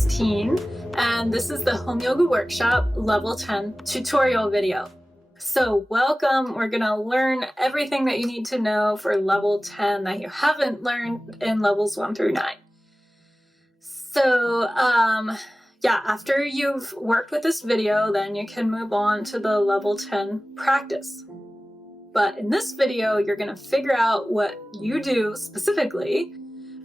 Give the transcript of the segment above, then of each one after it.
Christine, and this is the Home Yoga Workshop Level 10 tutorial video. So welcome, we're gonna learn everything that you need to know for Level 10 that you haven't learned in Levels 1 through 9. So yeah, after you've worked with this video, then you can move on to the Level 10 practice. But in this video, you're gonna figure out what you do specifically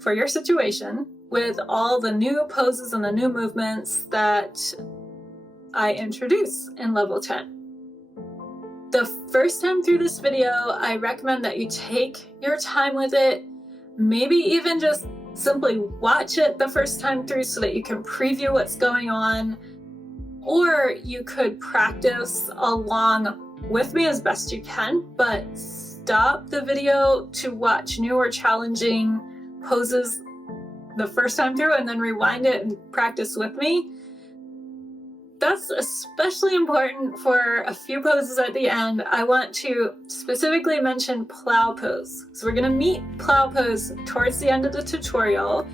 for your situation with all the new poses and the new movements that I introduce in Level 10. The first time through this video, I recommend that you take your time with it, maybe even just simply watch it the first time through so that you can preview what's going on, or you could practice along with me as best you can, but stop the video to watch new or challenging poses the first time through and then rewind it and practice with me. That's especially important for a few poses at the end. I want to specifically mention Plow Pose. So we're going to meet Plow Pose towards the end of the tutorial.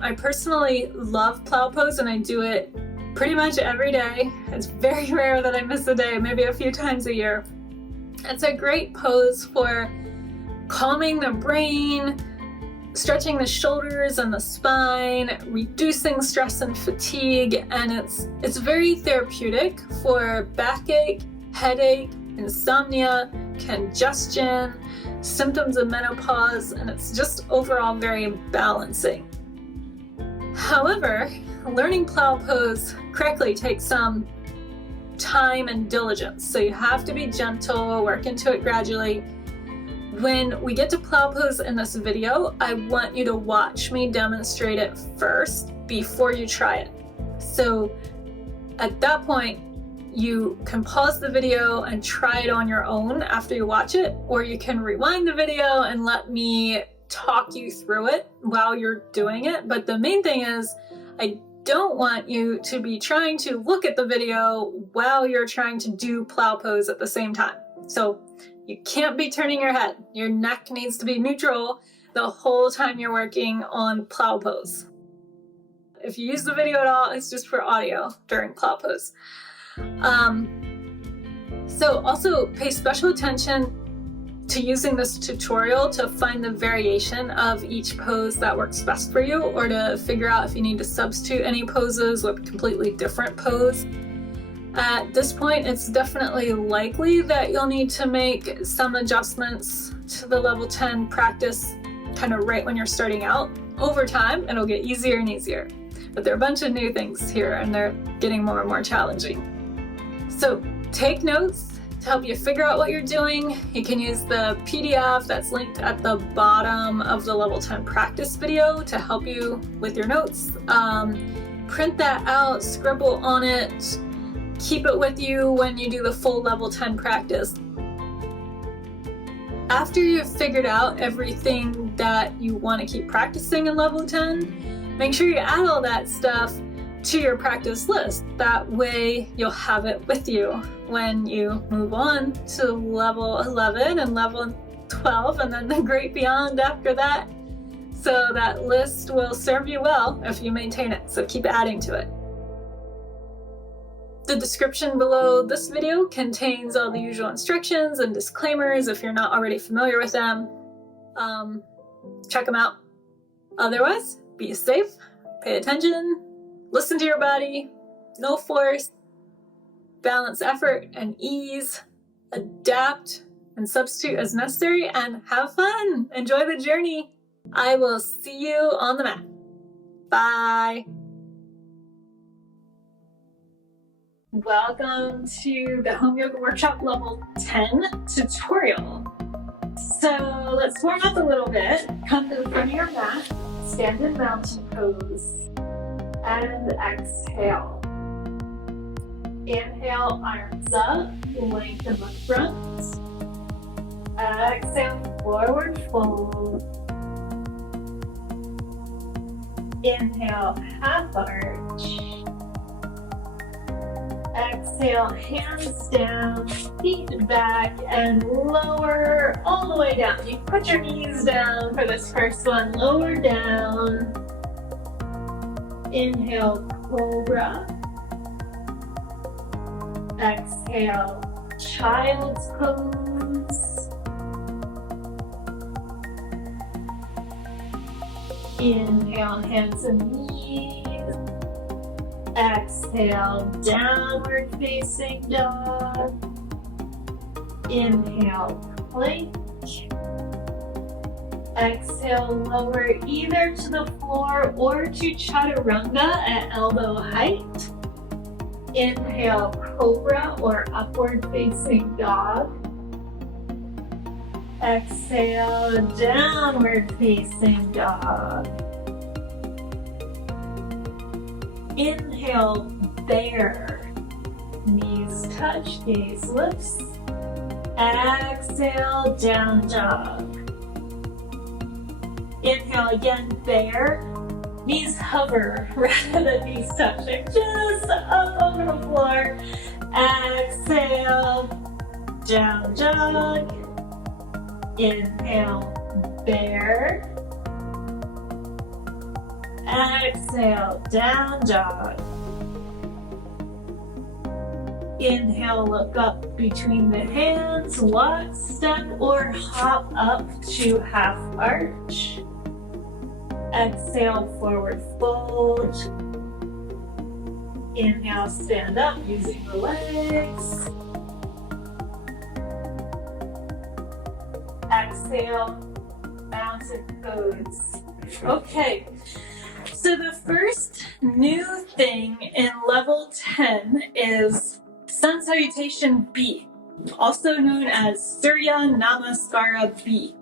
I personally love Plow Pose and I do it pretty much every day. It's very rare that I miss a day, maybe a few times a year. It's a great pose for calming the brain, stretching the shoulders and the spine, reducing stress and fatigue, and it's very therapeutic for backache, headache, insomnia, congestion, symptoms of menopause, and it's just overall very balancing. However, learning Plow Pose correctly takes some time and diligence, so you have to be gentle, work into it gradually. When we get to Plow Pose in this video, I want you to watch me demonstrate it first before you try it. So at that point, you can pause the video and try it on your own after you watch it, or you can rewind the video and let me talk you through it while you're doing it. But the main thing is, I don't want you to be trying to look at the video while you're trying to do Plow Pose at the same time. So you can't be turning your head. Your neck needs to be neutral the whole time you're working on Plow Pose. If you use the video at all, it's just for audio during Plow Pose. So also pay special attention to using this tutorial to find the variation of each pose that works best for you, or to figure out if you need to substitute any poses with a completely different pose. At this point, it's definitely likely that you'll need to make some adjustments to the Level 10 practice kind of right when you're starting out. Over time, it'll get easier and easier. But there are a bunch of new things here and they're getting more and more challenging. So take notes to help you figure out what you're doing. You can use the PDF that's linked at the bottom of the Level 10 practice video to help you with your notes. Print that out, scribble on it, keep it with you when you do the full Level 10 practice. After you've figured out everything that you want to keep practicing in Level 10, make sure you add all that stuff to your practice list. That way you'll have it with you when you move on to Level 11 and Level 12 and then the great beyond after that. So that list will serve you well if you maintain it, so keep adding to it. The description below this video contains all the usual instructions and disclaimers if you're not already familiar with them. Check them out. Otherwise, be safe, pay attention, listen to your body, no force, balance effort and ease, adapt and substitute as necessary, and have fun. Enjoy the journey. I will see you on the mat. Bye. Welcome to the Home Yoga Workshop Level 10 tutorial. So let's warm up a little bit. Come to the front of your mat, stand in mountain pose, and exhale. Inhale, arms up, lengthen the front. Exhale, forward fold. Inhale, half arch. Exhale, hands down, feet back, and lower all the way down. You put your knees down for this first one, lower down. Inhale, cobra. Exhale, child's pose. Inhale, hands and knees. Exhale, downward facing dog. Inhale, plank. Exhale, lower either to the floor or to chaturanga at elbow height. Inhale, cobra or upward facing dog. Exhale, downward facing dog. Inhale, bear. Knees touch, gaze lifts. Exhale, down dog. Inhale again, bear. Knees hover rather than knees touching, just up over the floor. Exhale, down dog. Inhale, bear. Exhale, down dog. Inhale, look up between the hands, walk, step, or hop up to half arch. Exhale, forward fold. Inhale, stand up using the legs. Exhale, mountain pose. Okay, so the first new thing in level 10 is Sun Salutation B, also known as Surya Namaskara B.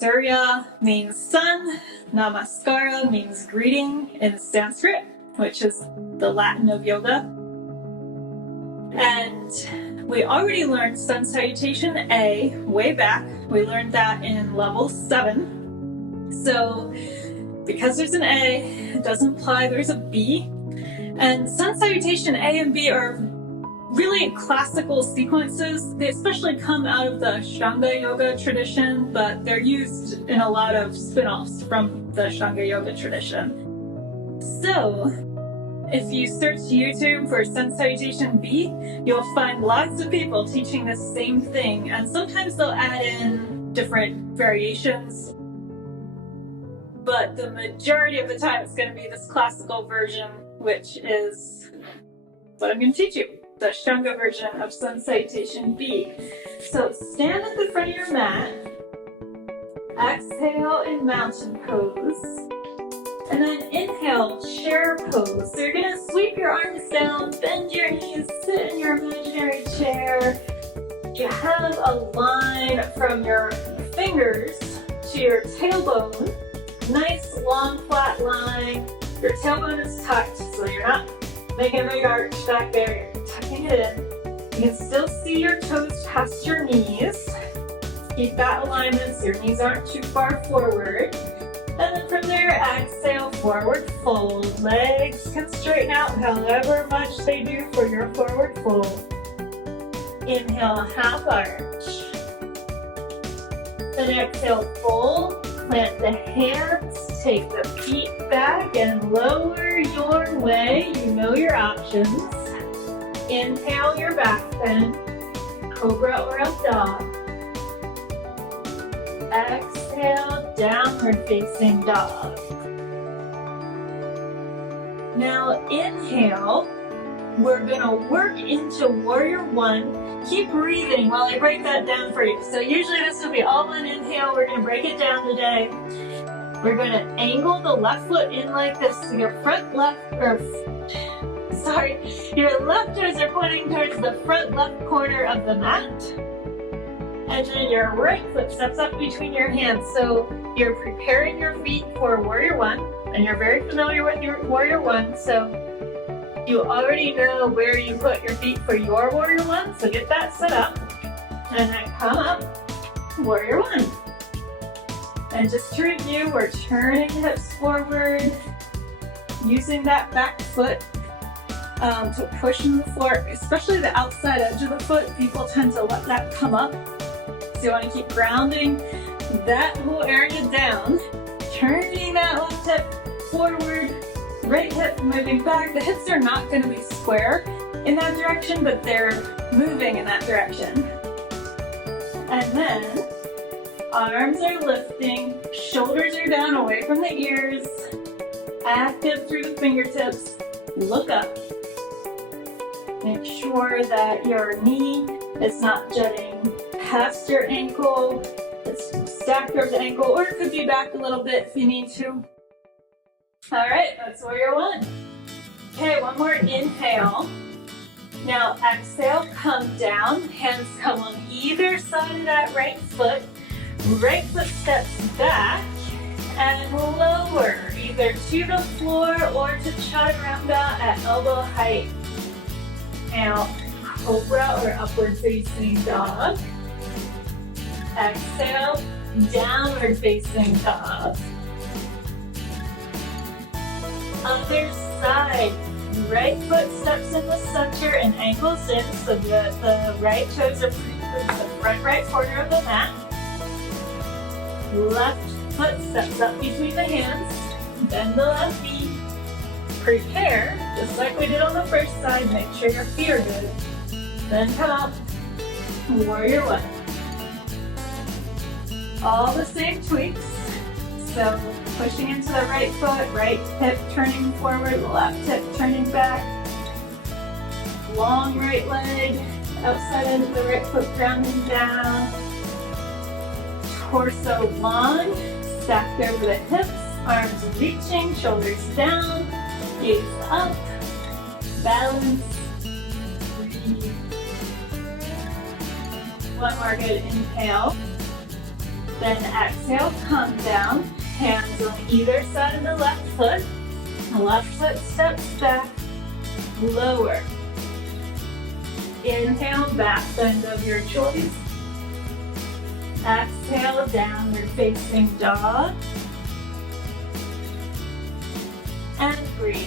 Surya means sun, Namaskara means greeting in Sanskrit, which is the Latin of yoga. And we already learned Sun Salutation A way back. We learned that in level 7. So because there's an A, it doesn't imply there's a B. And Sun Salutation A and B are really classical sequences. They especially come out of the Ashtanga yoga tradition, but they're used in a lot of spin-offs from the Ashtanga yoga tradition. So if you search YouTube for Sun Salutation B, you'll find lots of people teaching the same thing, and sometimes they'll add in different variations, but the majority of the time it's going to be this classical version, which is what I'm going to teach you. The Ashtanga version of Sun Salutation B. So stand at the front of your mat, exhale in mountain pose, and then inhale, chair pose. So you're gonna sweep your arms down, bend your knees, sit in your imaginary chair. You have a line from your fingers to your tailbone, nice long flat line. Your tailbone is tucked, so you're not making a big arch back there. Tucking it in. You can still see your toes past your knees. Keep that alignment so your knees aren't too far forward. And then from there, exhale, forward fold. Legs can straighten out however much they do for your forward fold. Inhale, half arch. Then exhale, fold. Plant the hands. Take the feet back and lower your way. You know your options. Inhale your back bend, cobra or up dog. Exhale, downward facing dog. Now inhale, we're gonna work into warrior one. Keep breathing while I break that down for you. So usually this will be all one inhale. We're gonna break it down today. We're gonna angle the left foot in like this, so your your left toes are pointing towards the front left corner of the mat. And then your right foot steps up between your hands. So you're preparing your feet for warrior one, and you're very familiar with your warrior one, so you already know where you put your feet for your warrior one, so get that set up. And then come up, warrior one. And just to review, we're turning the hips forward, using that back foot to push in the floor, especially the outside edge of the foot. People tend to let that come up. So you want to keep grounding that whole area down, turning that left hip forward, Right hip moving back. The hips are not going to be square in that direction, but they're moving in that direction. And then arms are lifting, shoulders are down away from the ears, active through the fingertips, look up. Make sure that your knee is not jutting past your ankle, it's stacked over the ankle, or it could be back a little bit if you need to. All right, that's warrior one. Okay, one more inhale. Now exhale, come down, hands come on either side of that right foot steps back and lower, either to the floor or to chaturanga at elbow height. Now, cobra or upward facing dog. Exhale, downward facing dog. Other side, right foot steps in the center and ankles in so that the right toes are the front right corner of the mat. Left foot steps up between the hands, bend the left knee. Prepare, just like we did on the first side, make sure your feet are good. Then come up, warrior one. All the same tweaks. So pushing into the right foot, right hip turning forward, left hip turning back. Long right leg, outside end of the right foot grounding down. Torso long, stacked over the hips, arms reaching, shoulders down, gaze up, balance, breathe. One more good inhale. Then exhale, come down, hands on either side of the left foot. The left foot steps back, lower. Inhale, back bend of your choice. Exhale, downward facing dog. And breathe.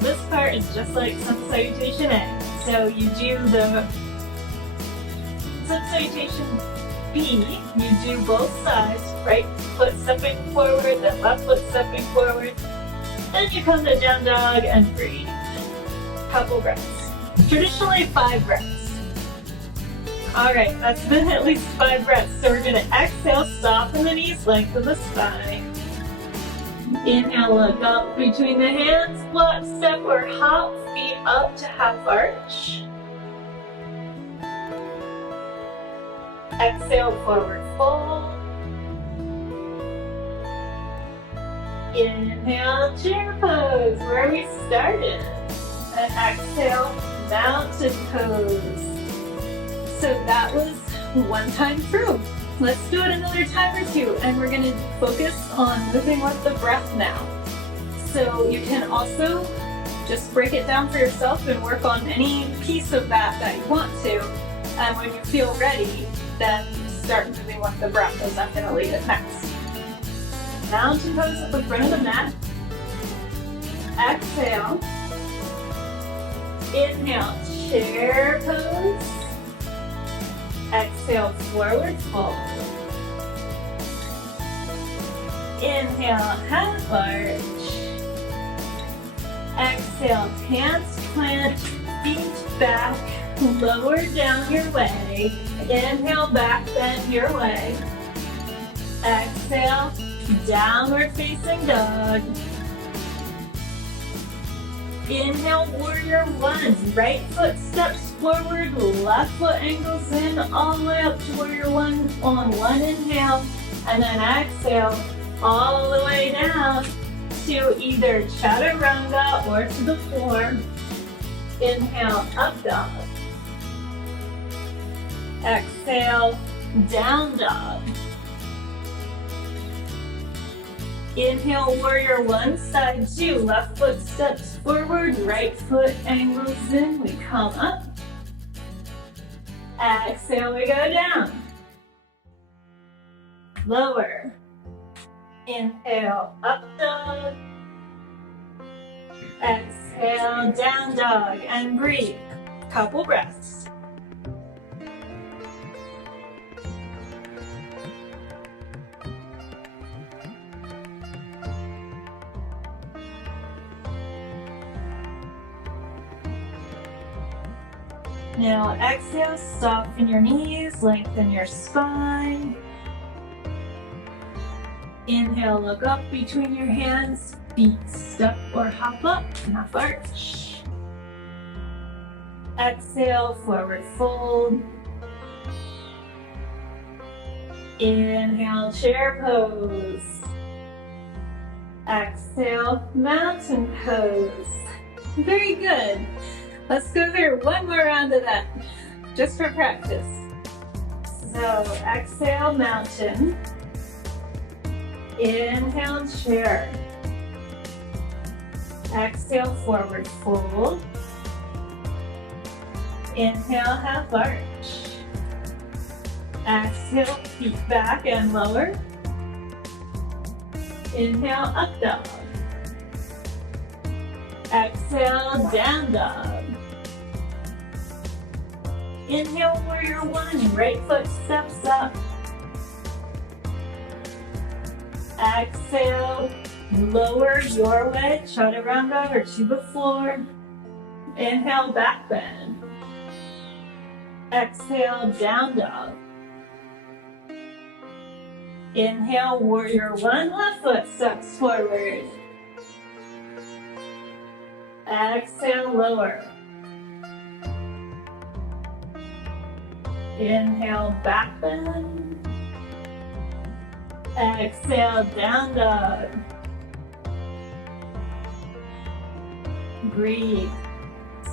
This part is just like sun salutation A. So you do the sun salutation B, you do both sides, right foot stepping forward, then left foot stepping forward. Then you come to down dog and breathe. Couple breaths. Traditionally 5 breaths. All right, that's been at least 5 breaths. So we're gonna exhale, soften the knees, lengthen the spine. Inhale, look up between the hands, block, step, or hop, feet up to half arch. Exhale, forward fold. Inhale, chair pose, where we started. And exhale, mountain pose. So that was one time through. Let's do it another time or two, and we're going to focus on moving with the breath now. So you can also just break it down for yourself and work on any piece of that you want to. And when you feel ready, then start moving with the breath, as I'm going to lead it next. Mountain pose at the front of the mat. Exhale. Inhale, chair pose. Exhale, forward fold. Inhale, half arch. Exhale, hands plant, feet back, lower down your way. Inhale, back bend your way. Exhale, downward facing dog. Inhale, warrior one. Right foot steps forward, left foot angles in, all the way up to warrior one on one inhale. And then exhale, all the way down to either chaturanga or to the floor. Inhale, up dog. Exhale, down dog. Inhale, warrior one, side two. Left foot steps forward, right foot angles in. We come up. Exhale, we go down. Lower. Inhale, up dog. Exhale, down dog, and breathe. Couple breaths. Now exhale, soften your knees, lengthen your spine. Inhale, look up between your hands, feet step or hop up, half arch. Exhale, forward fold. Inhale, chair pose. Exhale, mountain pose. Very good. Let's go through one more round of that, just for practice. So exhale, mountain. Inhale, chair. Exhale, forward fold. Inhale, half arch. Exhale, feet back and lower. Inhale, up dog. Exhale, down dog. Inhale, warrior one, right foot steps up. Exhale, lower your wedge, chaturanga or to the floor. Inhale, back bend. Exhale, down dog. Inhale, warrior one, left foot steps forward. Exhale, lower. Inhale, back bend. Exhale, down dog. Breathe.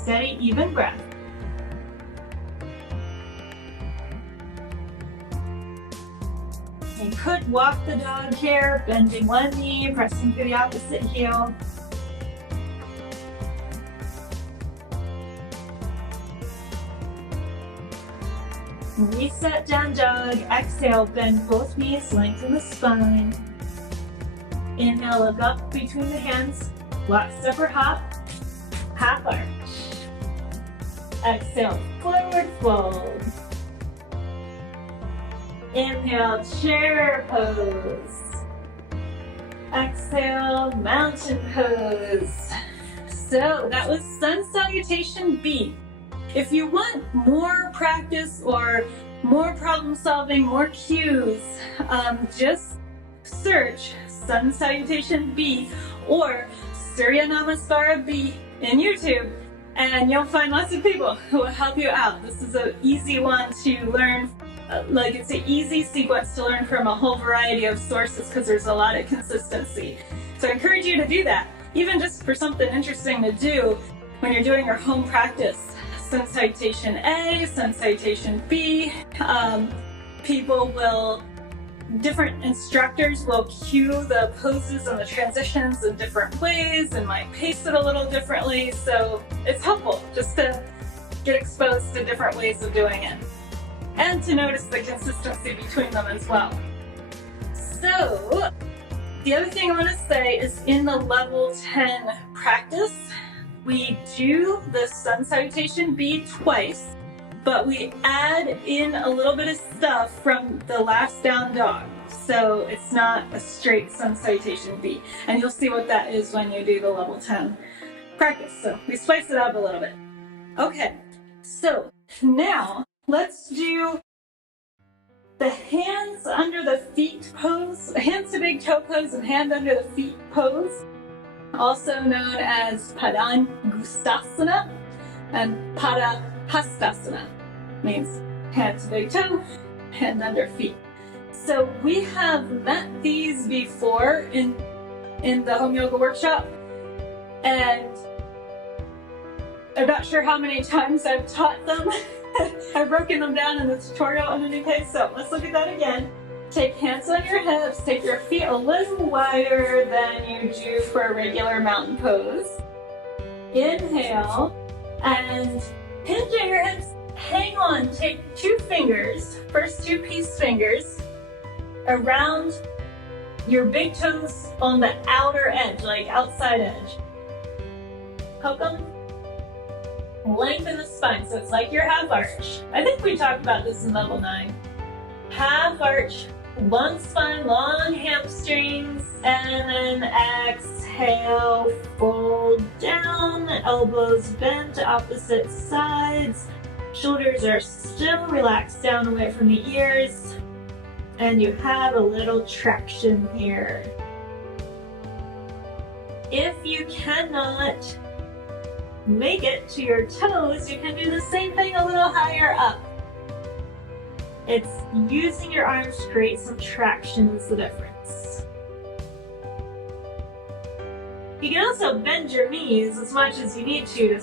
Steady, even breath. You could walk the dog here, bending one knee, pressing through the opposite heel. Reset, down dog. Exhale, bend both knees, lengthen the spine. Inhale, look up between the hands, walk, step or hop, half arch. Exhale, forward fold. Inhale, chair pose. Exhale, mountain pose. So that was Sun Salutation B. If you want more practice or more problem solving, more cues, just search Sun Salutation B or Surya Namaskara B in YouTube, and you'll find lots of people who will help you out. This is an easy one to learn. It's an easy sequence to learn from a whole variety of sources because there's a lot of consistency. So I encourage you to do that, even just for something interesting to do when you're doing your home practice. Sun Salutation A, Sun Salutation B. Different instructors will cue the poses and the transitions in different ways and might pace it a little differently. So it's helpful just to get exposed to different ways of doing it and to notice the consistency between them as well. So the other thing I want to say is in the level 10 practice, we do the Sun Salutation B twice, but we add in a little bit of stuff from the last down dog. So it's not a straight Sun Salutation B. And you'll see what that is when you do the level 10 practice. So we spice it up a little bit. Okay, so now let's do the hands under the feet pose, hands to big toe pose and hand under the feet pose, also known as Padangustasana and Padahastasana, means hand to big toe, hand under feet. So we have met these before in the home yoga workshop, and I'm not sure how many times I've taught them. I've broken them down in the tutorial underneath it, so let's look at that again. Take hands on your hips, take your feet a little wider than you do for a regular mountain pose. Inhale, and hinge at your hips, hang on, take two fingers, first two peace fingers, around your big toes on the outer edge, like outside edge. Hook them, lengthen the spine. So it's like your half arch. I think we talked about this in level 9. Half arch, long spine, long hamstrings, and then exhale, fold down, elbows bent to opposite sides. Shoulders are still relaxed down away from the ears, and you have a little traction here. If you cannot make it to your toes, you can do the same thing a little higher up. It's using your arms to create some traction is the difference. You can also bend your knees as much as you need to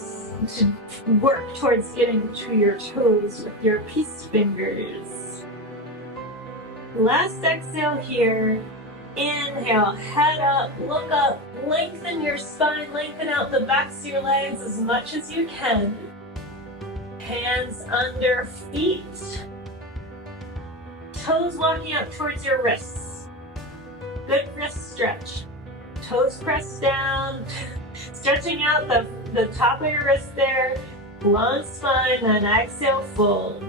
work towards getting to your toes with your peace fingers. Last exhale here. Inhale, head up, look up, lengthen your spine, lengthen out the backs of your legs as much as you can. Hands under feet. Toes walking up towards your wrists. Good wrist stretch. Toes pressed down, stretching out the top of your wrist there. Long spine, then exhale, fold.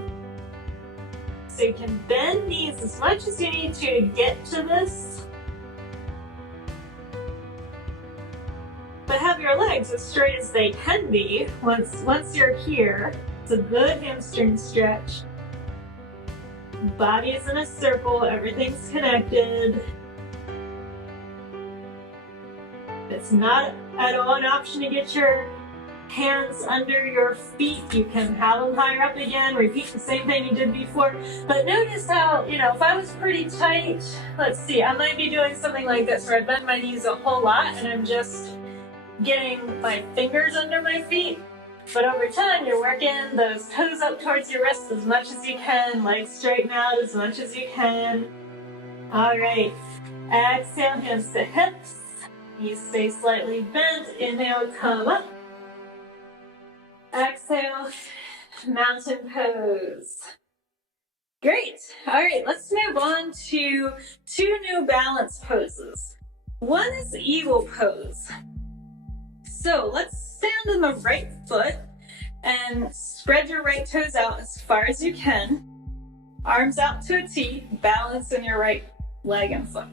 So you can bend knees as much as you need to get to this. But have your legs as straight as they can be once you're here. It's a good hamstring stretch. Body is in a circle, everything's connected. It's not at all an option to get your hands under your feet. You can have them higher up again, repeat the same thing you did before. But notice how, if I was pretty tight, let's see, I might be doing something like this where I bend my knees a whole lot and I'm just getting my fingers under my feet. But over time, you're working those toes up towards your wrists as much as you can, legs straighten out as much as you can. All right, exhale, hands to hips. Knees stay slightly bent. Inhale, come up. Exhale, mountain pose. Great. All right, let's move on to 2 new balance poses. One is eagle pose. So let's stand on the right foot and spread your right toes out as far as you can. Arms out to a T, balance in your right leg and foot.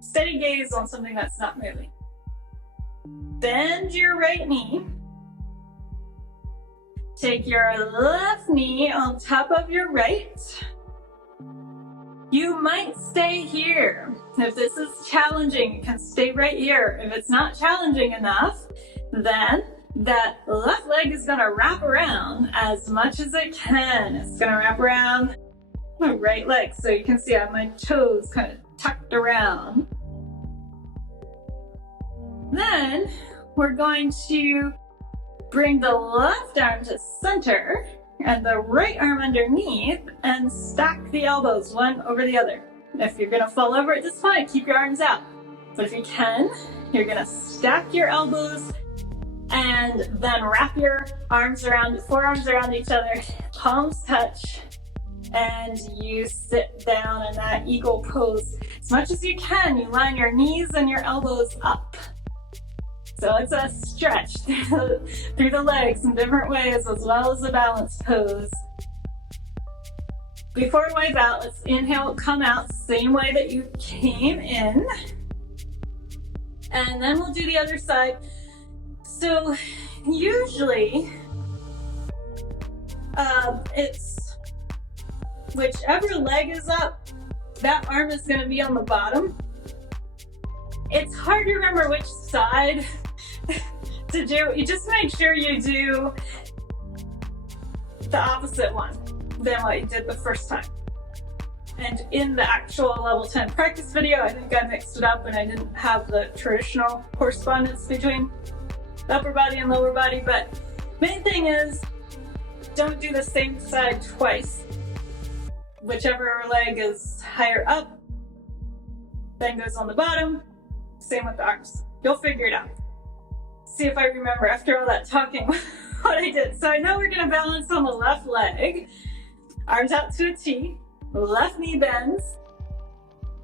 Steady gaze on something that's not moving. Bend your right knee. Take your left knee on top of your right. You might stay here. If this is challenging, you can stay right here. If it's not challenging enough, then that left leg is gonna wrap around as much as it can. It's gonna wrap around my right leg. So you can see I have my toes kind of tucked around. Then we're going to bring the left arm to center and the right arm underneath and stack the elbows one over the other. If you're gonna fall over at this point, keep your arms out. But if you can, you're gonna stack your elbows and then wrap your arms around, forearms around each other, palms touch, and you sit down in that eagle pose. As much as you can, you line your knees and your elbows up. So it's a stretch through the legs in different ways, as well as a balance pose. Before we wipe out, let's inhale, come out, same way that you came in. And then we'll do the other side. So usually, it's whichever leg is up, that arm is gonna be on the bottom. It's hard to remember which side to do. You just make sure you do the opposite one than what you did the first time. And in the actual level 10 practice video, I think I mixed it up and I didn't have the traditional correspondence between the upper body and lower body, but main thing is don't do the same side twice. Whichever leg is higher up, then goes on the bottom. Same with the arms. You'll figure it out. See if I remember after all that talking what I did. So I know we're gonna balance on the left leg. Arms out to a T. Left knee bends.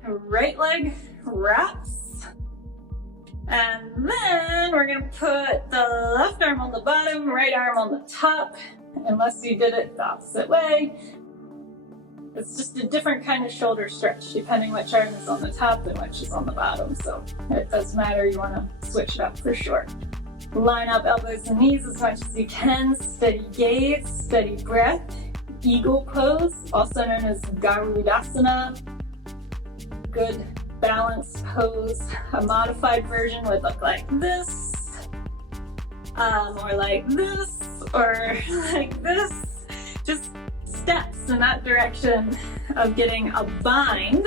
Right leg wraps. And then we're gonna put the left arm on the bottom, right arm on the top, unless you did it the opposite way. It's just a different kind of shoulder stretch, depending which arm is on the top and which is on the bottom. So it does matter, you wanna switch it up for sure. Line up elbows and knees as much as you can. Steady gaze, steady breath. Eagle pose, also known as Garudasana. Good balanced pose. A modified version would look like this, or like this, or like this. Just steps in that direction of getting a bind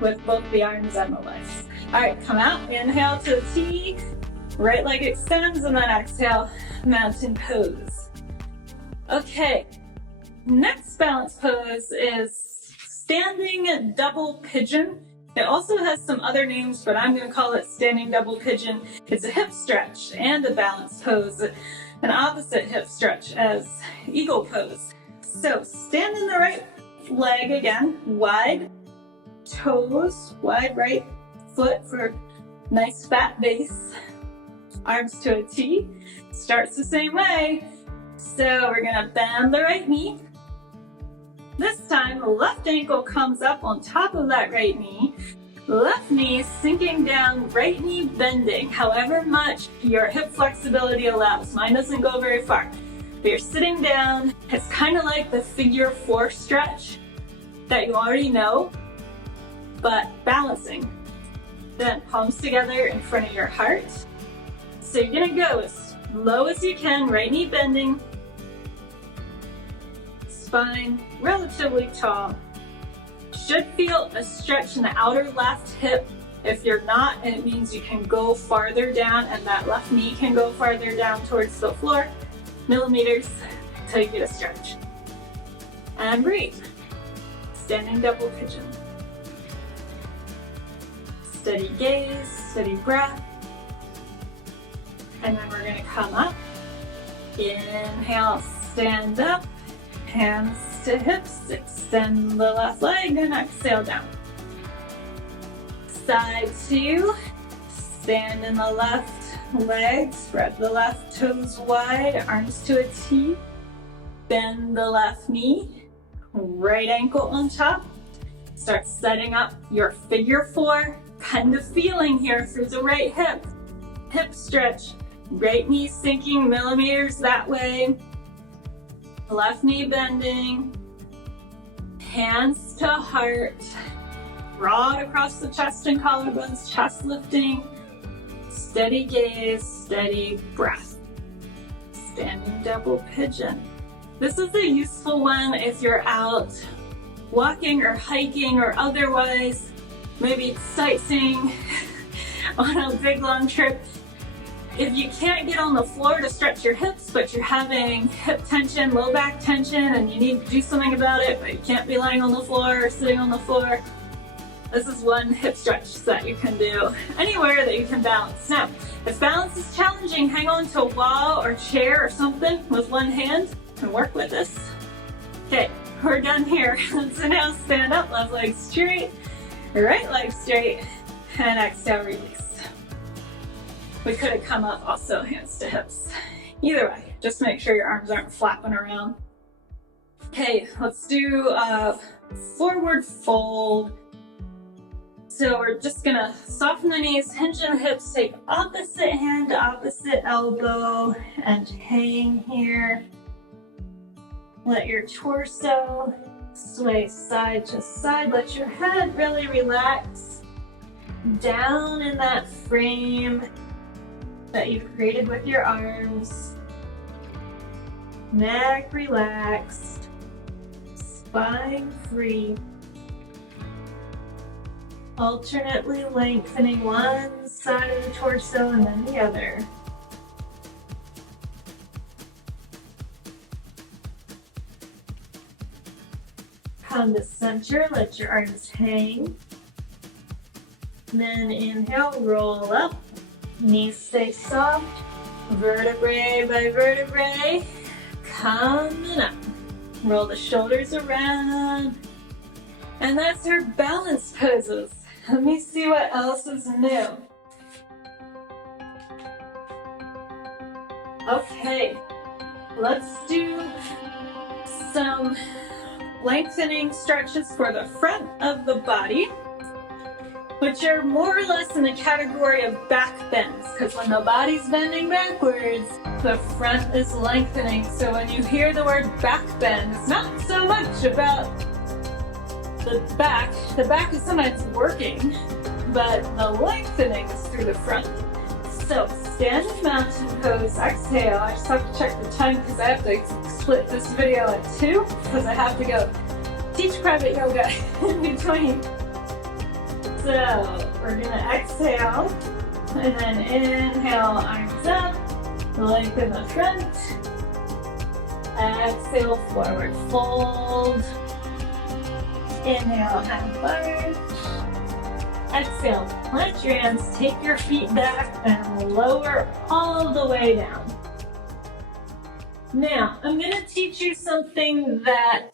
with both the arms and the legs. All right, come out, inhale to the T, right leg extends, and then exhale, mountain pose. Okay, next balance pose is standing double pigeon. It also has some other names, but I'm going to call it standing double pigeon. It's a hip stretch and a balance pose, an opposite hip stretch as eagle pose. So stand in the right leg again, wide toes, wide right foot for nice fat base. Arms to a T. Starts the same way. So we're gonna bend the right knee. This time the left ankle comes up on top of that right knee. Left knee sinking down, right knee bending, however much your hip flexibility allows. Mine doesn't go very far. But you're sitting down. It's kind of like the figure 4 stretch that you already know, but balancing. Then palms together in front of your heart. So you're gonna go as low as you can, right knee bending, spine relatively tall. Should feel a stretch in the outer left hip. If you're not, it means you can go farther down and that left knee can go farther down towards the floor, millimeters, until you get a stretch. And breathe. Standing double pigeon. Steady gaze, steady breath. And then we're gonna come up. Inhale, stand up. Hands to hips, extend the left leg, and exhale down. Side 2, stand in the left leg, spread the left toes wide, arms to a T. Bend the left knee, right ankle on top. Start setting up your figure 4 kind of feeling here through the right hip. Hip stretch, right knee sinking millimeters that way. Left knee bending, hands to heart, broad across the chest and collarbones, chest lifting, steady gaze, steady breath. Standing double pigeon. This is a useful one if you're out walking or hiking or otherwise, maybe sightseeing on a big long trip. If you can't get on the floor to stretch your hips, but you're having hip tension, low back tension, and you need to do something about it, but you can't be lying on the floor or sitting on the floor, this is one hip stretch that you can do anywhere that you can balance. Now, if balance is challenging, hang on to a wall or chair or something with one hand and work with this. Okay, we're done here. So now stand up, left leg straight, right leg straight, and exhale, release. We could have come up also, hands to hips. Either way, just make sure your arms aren't flapping around. Okay, let's do a forward fold. So we're just gonna soften the knees, hinge the hips, take opposite hand to opposite elbow, and hang here. Let your torso sway side to side. Let your head really relax down in that frame that you've created with your arms. Neck relaxed, spine free. Alternately lengthening one side of the torso and then the other. Come to center, let your arms hang. Then inhale, roll up. Knees stay soft, vertebrae by vertebrae, coming up. Roll the shoulders around. And that's our balance poses. Let me see what else is new. Okay, let's do some lengthening stretches for the front of the body, which are more or less in the category of back bends, because when the body's bending backwards, the front is lengthening. So when you hear the word back bend, it's not so much about the back. The back is sometimes working, but the lengthening is through the front. So stand in mountain pose, exhale. I just have to check the time because I have to split this video in two because I have to go teach private yoga in between. So we're gonna exhale and then inhale, arms up, lengthen the front. Exhale, forward fold. Inhale, hand forward. Exhale, plant your hands, take your feet back and lower all the way down. Now, I'm going to teach you something that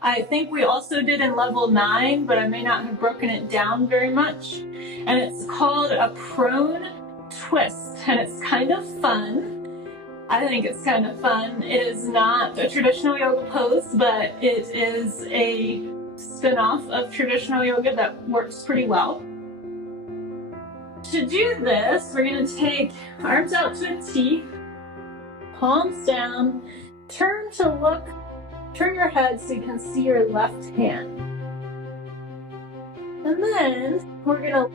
I think we also did in level 9, but I may not have broken it down very much. And it's called a prone twist, and it's kind of fun. I think it's kind of fun. It is not a traditional yoga pose, but it is a spin-off of traditional yoga that works pretty well. To do this, we're going to take arms out to a T, palms down, turn your head so you can see your left hand. And then we're going to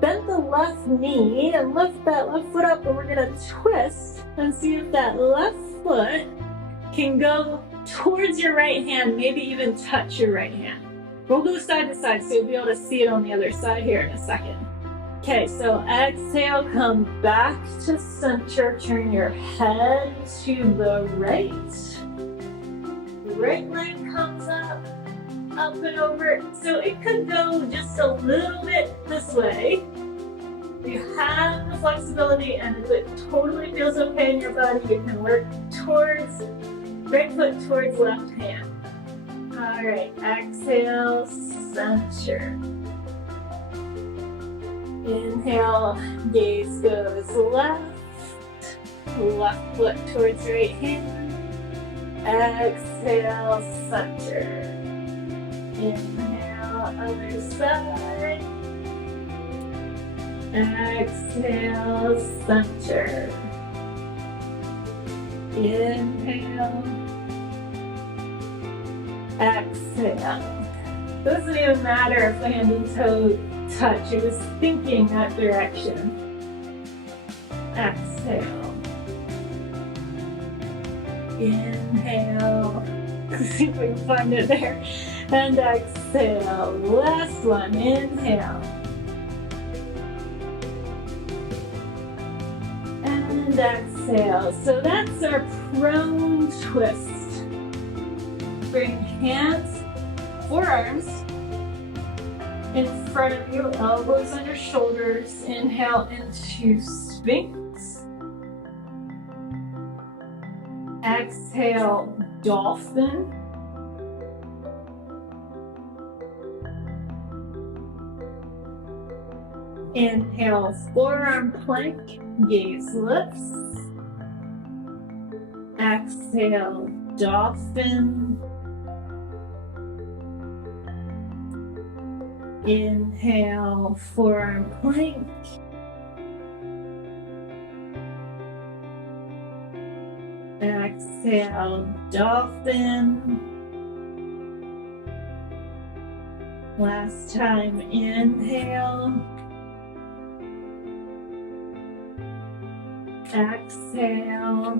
bend the left knee and lift that left foot up, and we're going to twist and see if that left foot can go towards your right hand, maybe even touch your right hand. We'll go side to side so you'll be able to see it on the other side here in a second. Okay, so exhale, come back to center, turn your head to the right. Right leg comes up and over. So it could go just a little bit this way. You have the flexibility, and if it totally feels okay in your body, you can work towards right foot towards left hand. All right, exhale, center. Inhale, gaze goes left foot towards right hand. Exhale, center. Inhale, other side. Exhale, center. Inhale. Exhale. Doesn't even matter if the hand and toe touch. It was thinking that direction. Exhale. Inhale. See if we can find it there. And exhale. Last one. Inhale. And exhale. So that's our prone twist. Bring hands, forearms in front of you, elbows under shoulders. Inhale into Sphinx. Exhale, Dolphin. Inhale, forearm plank, gaze lifts. Exhale, Dolphin. Inhale, forearm plank. Exhale, Dolphin. Last time, inhale. Exhale.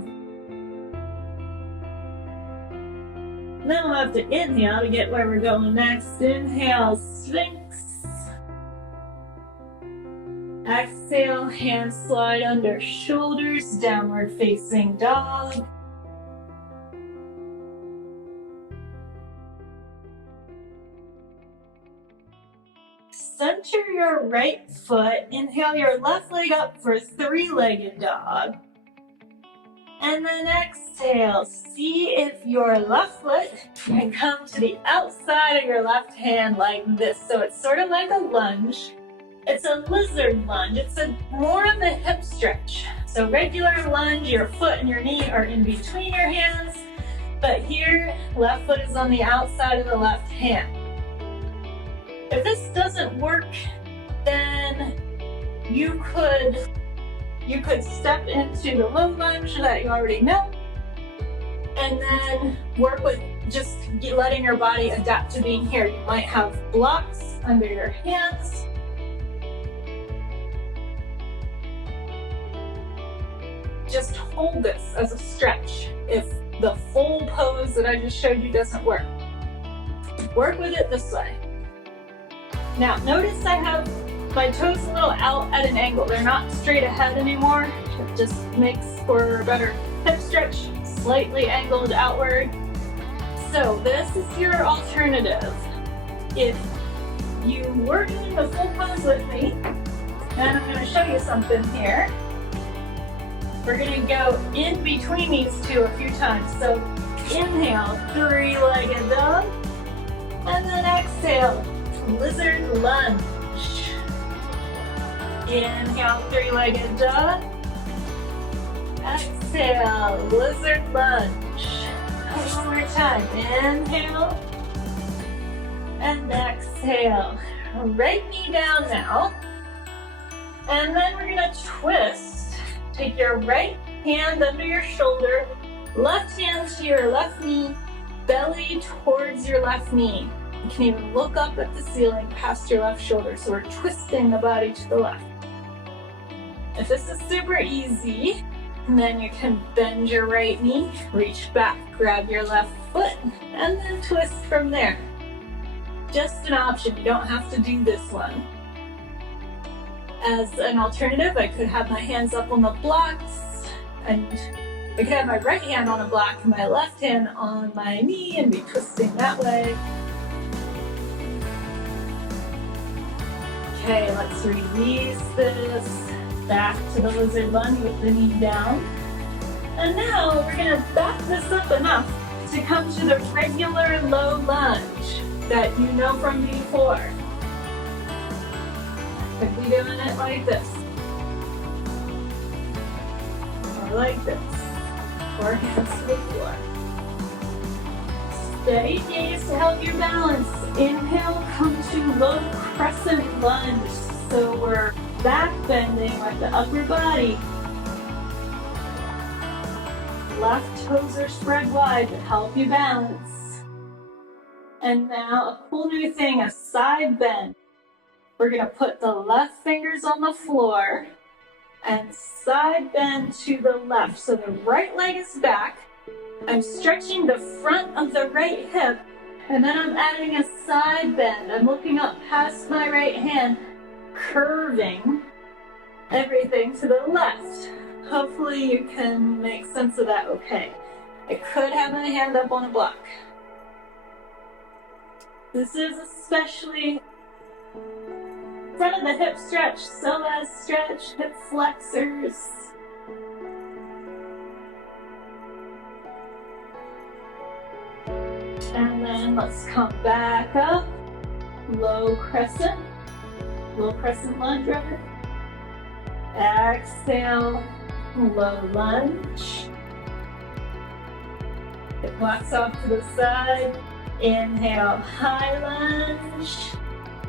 Then we'll have to inhale to get where we're going next. Inhale, Sphinx. Exhale, hands slide under shoulders, downward facing dog. Center your right foot. Inhale your left leg up for three-legged dog. And then exhale, see if your left foot can come to the outside of your left hand like this. So it's sort of like a lunge. It's a lizard lunge. It's more of a hip stretch. So regular lunge, your foot and your knee are in between your hands, but here, left foot is on the outside of the left hand. If this doesn't work, then you could step into the low lunge that you already know, and then work with just letting your body adapt to being here. You might have blocks under your hands. Just hold this as a stretch if the full pose that I just showed you doesn't work. Work with it this way. Now, notice I have my toes a little out at an angle. They're not straight ahead anymore. It just makes for a better hip stretch, slightly angled outward. So this is your alternative. If you were doing the full pose with me, and I'm going to show you something here. We're going to go in between these two a few times. So inhale, three-legged dog, and then exhale, lizard lunge. Inhale, three-legged dog. Exhale, lizard lunge. One more time. Inhale and exhale. Right knee down now. And then we're going to twist. Take your right hand under your shoulder, left hand to your left knee, belly towards your left knee. You can even look up at the ceiling past your left shoulder. So we're twisting the body to the left. If this is super easy, then you can bend your right knee, reach back, grab your left foot, and then twist from there. Just an option, you don't have to do this one. As an alternative, I could have my hands up on the blocks, and I could have my right hand on a block and my left hand on my knee and be twisting that way. Okay, let's release this back to the lizard lunge with the knee down. And now we're going to back this up enough to come to the regular low lunge that you know from before. Could be doing it like this, or like this, or hands to the floor. Steady gaze to help you balance. Inhale, come to low crescent lunge. So we're back bending with the upper body. Left toes are spread wide to help you balance. And now a cool new thing, a side bend. We're going to put the left fingers on the floor and side bend to the left. So the right leg is back. I'm stretching the front of the right hip, and then I'm adding a side bend. I'm looking up past my right hand, curving everything to the left. Hopefully you can make sense of that okay. I could have my hand up on a block. This is especially front of the hip stretch, psoas stretch, hip flexors. And then let's come back up, low crescent lunge rather. Exhale, low lunge. It walks off to the side. Inhale, high lunge.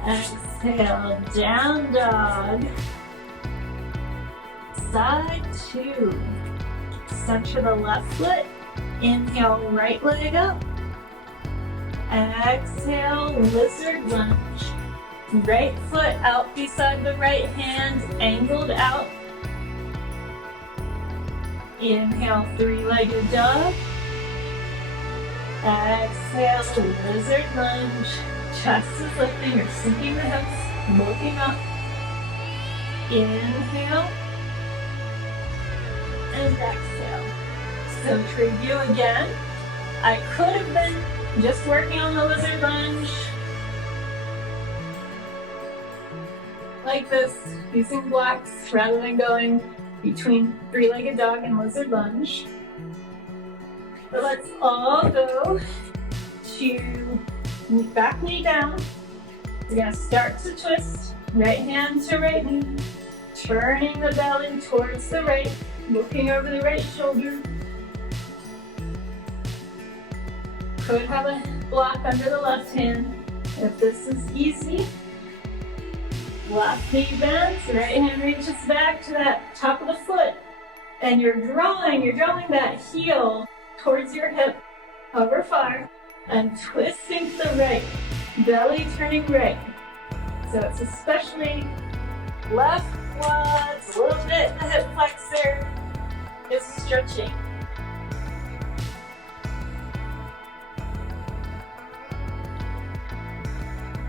Exhale, down dog. Side two. Center the left foot. Inhale, right leg up. Exhale, lizard lunge. Right foot out beside the right hand, angled out. Inhale, three-legged dog. Exhale, lizard lunge. Chest is lifting, you're sinking the hips, looking up. Inhale. And exhale. So to review again, I could have been just working on the lizard lunge like this, using blocks rather than going between three-legged dog and lizard lunge. But let's all go to back knee down, You're gonna start to twist, right hand to right knee, turning the belly towards the right, looking over the right shoulder. Could have a block under the left hand. If this is easy, left knee bends, right hand reaches back to that top of the foot, and you're drawing that heel towards your hip, hover far, and twisting to the right, belly turning right. So it's especially left quads, a little bit in the hip flexor is stretching.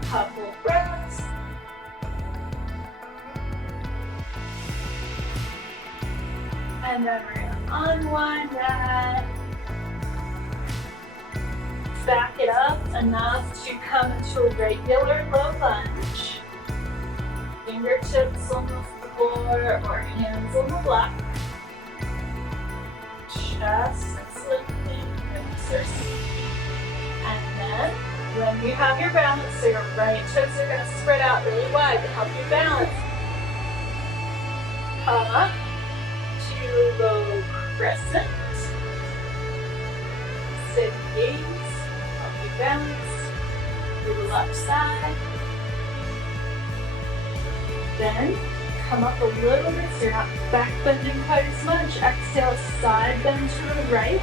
Couple breaths. And then we're gonna unwind that. Back it up enough to come into a regular low lunge. Fingertips on the floor or hands on the block. Chest lifting, hips are sinking. And then when you have your balance, so your right toes are gonna spread out really wide to help you balance. Come up to low crescent. Sit gaze, help you balance. To the left side. Then come up a little bit so you're not back bending quite as much. Exhale, side bend to the right.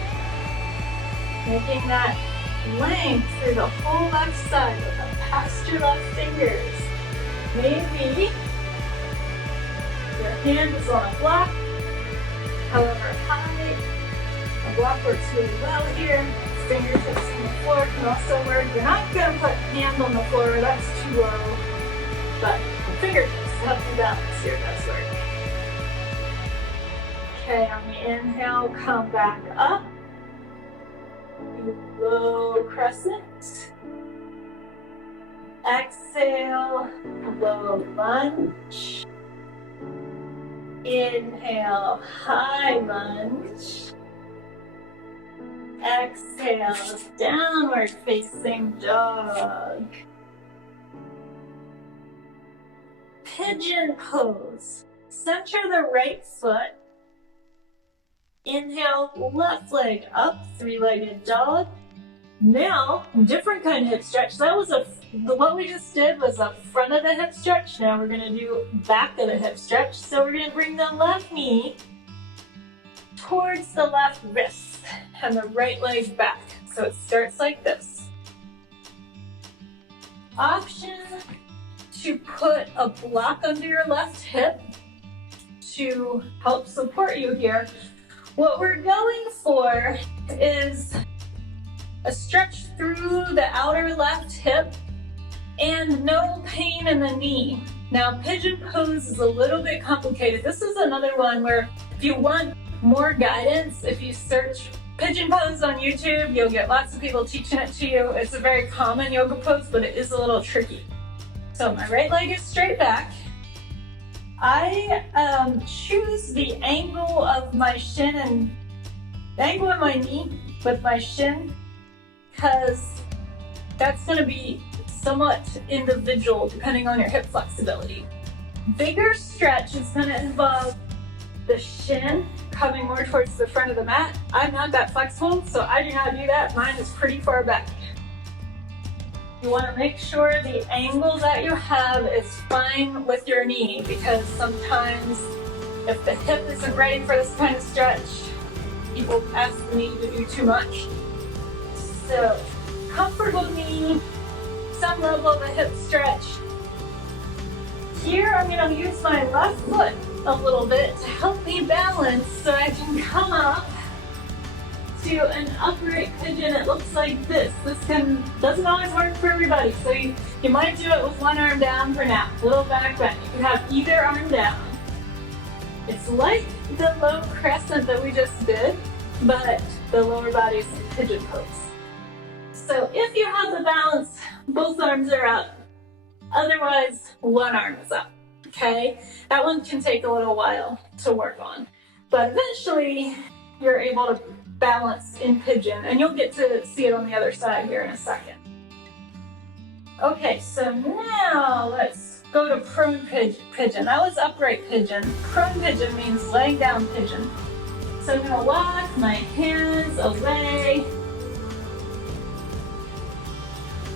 Making that length through the whole left side without past your left fingers. Maybe your hand is on a block, however high. A block works really well here. Fingertips on the floor can also work. You're not going to put hand on the floor, that's too low. But fingertips help you balance here, does work. Okay, on the inhale, come back up. Low crescent. Exhale, low lunge. Inhale, high lunge. Exhale, downward facing dog. Pigeon pose. Center the right foot. Inhale, left leg up, three-legged dog. Now, different kind of hip stretch. That was what we just did was the front of the hip stretch. Now we're gonna do back of the hip stretch. So we're gonna bring the left knee towards the left wrist and the right leg back. So it starts like this. Option to put a block under your left hip to help support you here. What we're going for is a stretch through the outer left hip and no pain in the knee. Now, pigeon pose is a little bit complicated. This is another one where if you want more guidance, if you search pigeon pose on YouTube, you'll get lots of people teaching it to you. It's a very common yoga pose, but it is a little tricky. So my right leg is straight back. I choose the angle of my shin and the angle of my knee with my shin because that's going to be somewhat individual depending on your hip flexibility. Bigger stretch is going to involve the shin coming more towards the front of the mat. I'm not that flexible, so I do not do that. Mine is pretty far back. You want to make sure the angle that you have is fine with your knee because sometimes if the hip isn't ready for this kind of stretch, people ask the knee to do too much. So, comfortable knee, some level of a hip stretch. Here I'm going to use my left foot a little bit to help me balance so I can come up to an upright pigeon. It looks like this. This doesn't always work for everybody, so you might do it with one arm down for now. Little back bend. You can have either arm down. It's like the low crescent that we just did, but the lower body is in pigeon pose. So if you have the balance, both arms are up. Otherwise, one arm is up. Okay? That one can take a little while to work on, but eventually you're able to balance in pigeon, and you'll get to see it on the other side here in a second. Okay, so now prone pigeon. That was upright pigeon. Prone pigeon means laying down pigeon. So I'm gonna walk my hands away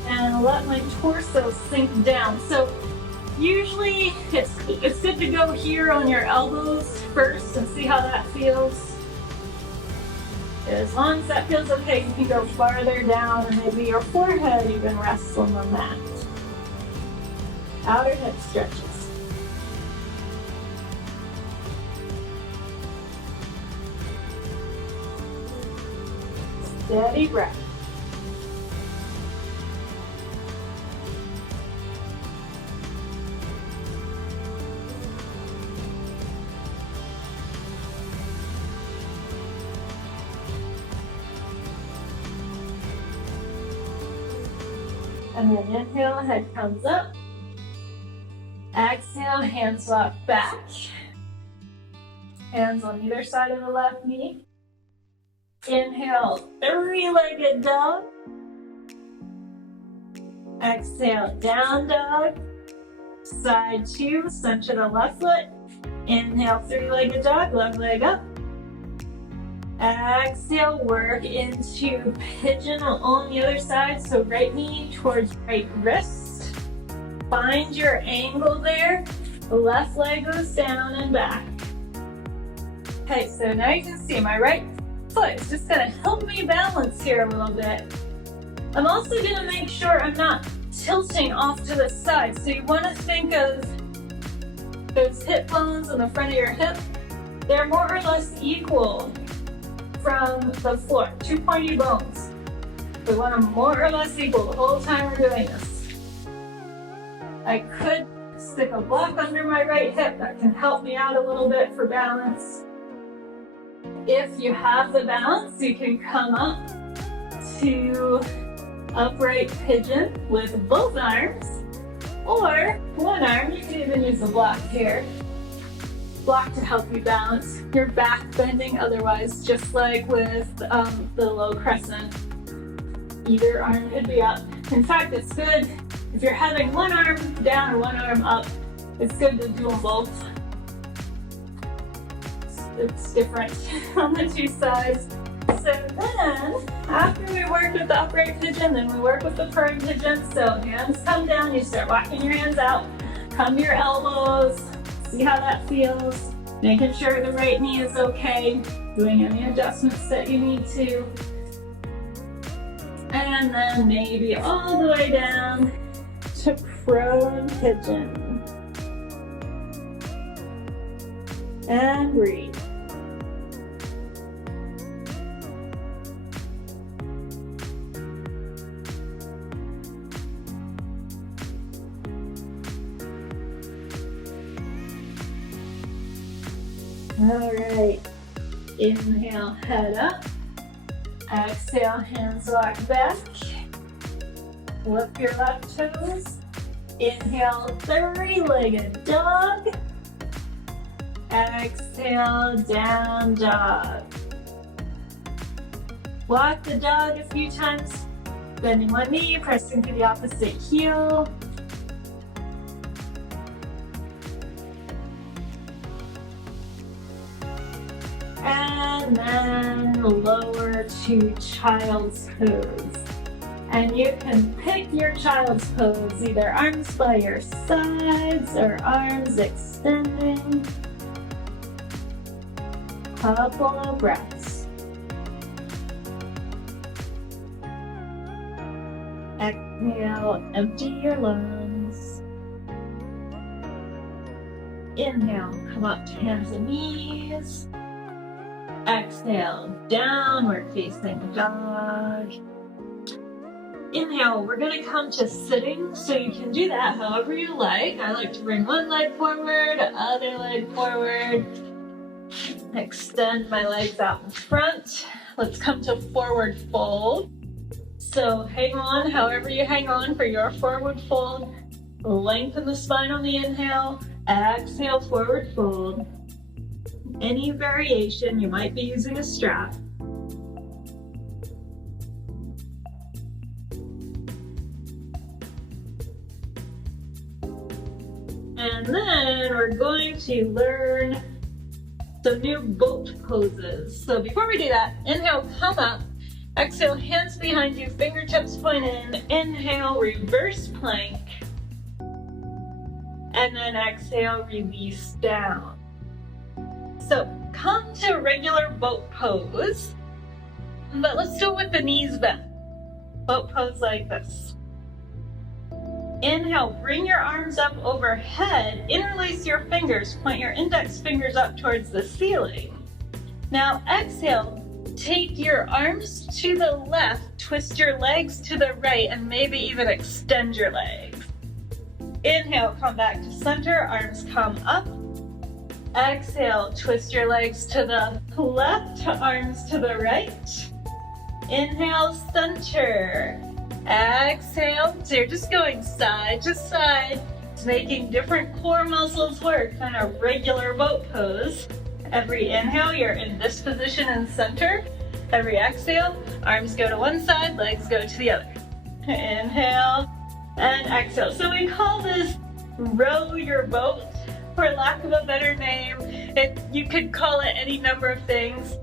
and let my torso sink down. So usually it's good to go here on your elbows first and see how that feels. As long as that feels okay, you can go farther down and maybe your forehead even rests on the mat. Outer hip stretches. Steady breath. And then inhale, head comes up. Exhale, hands walk back. Hands on either side of the left knee. Inhale, three-legged dog. Exhale, down dog. Side two, center the left foot. Inhale, three-legged dog, left leg up. Exhale, work into pigeon on the other side. So right knee towards right wrist. Find your angle there. The left leg goes down and back. Okay, so now you can see my right foot is just gonna help me balance here a little bit. I'm also gonna make sure I'm not tilting off to the side. So you wanna think of those hip bones in the front of your hip. They're more or less equal from the floor, two pointy bones. We want them more or less equal the whole time we're doing this. I could stick a block under my right hip. That can help me out a little bit for balance. If you have the balance, you can come up to upright pigeon with both arms, or one arm. You can even use a block here. Block to help you balance your back bending, otherwise just like with the low crescent, either arm could be up. In fact, it's good if you're having one arm down or one arm up, it's good to do them both. It's different on the two sides. So then, after we work with the upright pigeon, then we work with the prone pigeon. So hands come down, you start walking your hands out, come to your elbows, see how that feels, making sure the right knee is okay, doing any adjustments that you need to. And then maybe all the way down to prone pigeon. And breathe. All right, inhale, head up. Exhale, hands walk back. Lift your left toes. Inhale, three-legged dog. Exhale, down dog. Walk the dog a few times, bending one knee, pressing to the opposite heel. And then lower to child's pose. And you can pick your child's pose, either arms by your sides or arms extending. Couple of breaths. Exhale, empty your lungs. Inhale, come up to hands and knees. Exhale, downward facing dog. Inhale, we're gonna come to sitting, so you can do that however you like. I like to bring one leg forward, other leg forward. Extend my legs out in front. Let's come to forward fold. So hang on, however you hang on for your forward fold. Lengthen the spine on the inhale. Exhale, forward fold. Any variation, you might be using a strap. And then we're going to learn some new boat poses. So before we do that, inhale, come up. Exhale, hands behind you, fingertips point in. Inhale, reverse plank. And then exhale, release down. So come to regular boat pose, but let's do it with the knees bent. Boat pose like this. Inhale, bring your arms up overhead, interlace your fingers, point your index fingers up towards the ceiling. Now exhale, take your arms to the left, twist your legs to the right, and maybe even extend your legs. Inhale, come back to center, arms come up. Exhale, twist your legs to the left, arms to the right. Inhale, center. Exhale, so you're just going side to side. It's making different core muscles work, kind of regular boat pose. Every inhale, you're in this position in center. Every exhale, arms go to one side, legs go to the other. Inhale and exhale. So we call this row your boat, for lack of a better name. You could call it any number of things.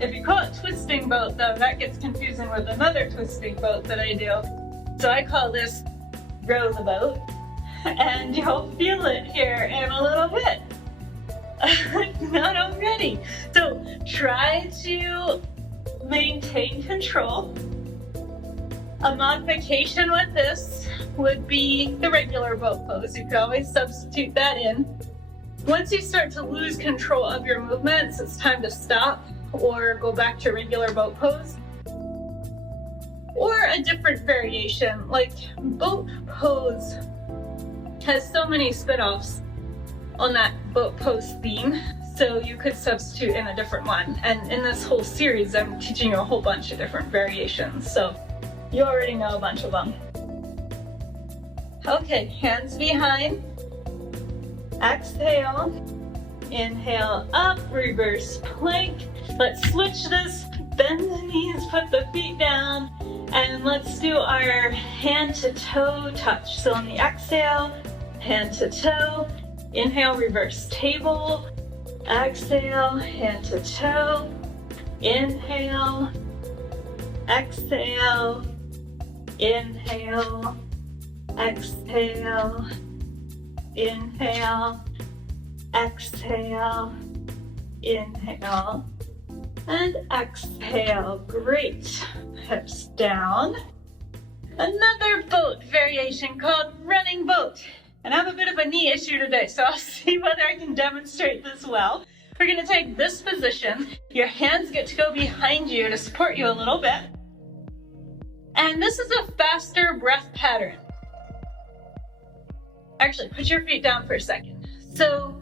If you call it twisting boat, though, that gets confusing with another twisting boat that I do. So I call this row the boat, and you'll feel it here in a little bit. Not already. So try to maintain control. A modification with this would be the regular boat pose. You could always substitute that in. Once you start to lose control of your movements, it's time to stop or go back to regular boat pose. Or a different variation, like boat pose has so many spin-offs on that boat pose theme, so you could substitute in a different one. And in this whole series, I'm teaching you a whole bunch of different variations, so you already know a bunch of them. Okay, hands behind. Exhale. Inhale up, reverse plank. Let's switch this. Bend the knees, put the feet down, and let's do our hand to toe touch. So on the exhale, hand to toe. Inhale, reverse table. Exhale, hand to toe. Inhale. Exhale. Inhale. Exhale. Inhale. Exhale. Inhale. And exhale. Great. Hips down. Another boat variation called running boat. And I have a bit of a knee issue today, so I'll see whether I can demonstrate this well. We're going to take this position. Your hands get to go behind you to support you a little bit. And this is a faster breath pattern. Actually, put your feet down for a second. So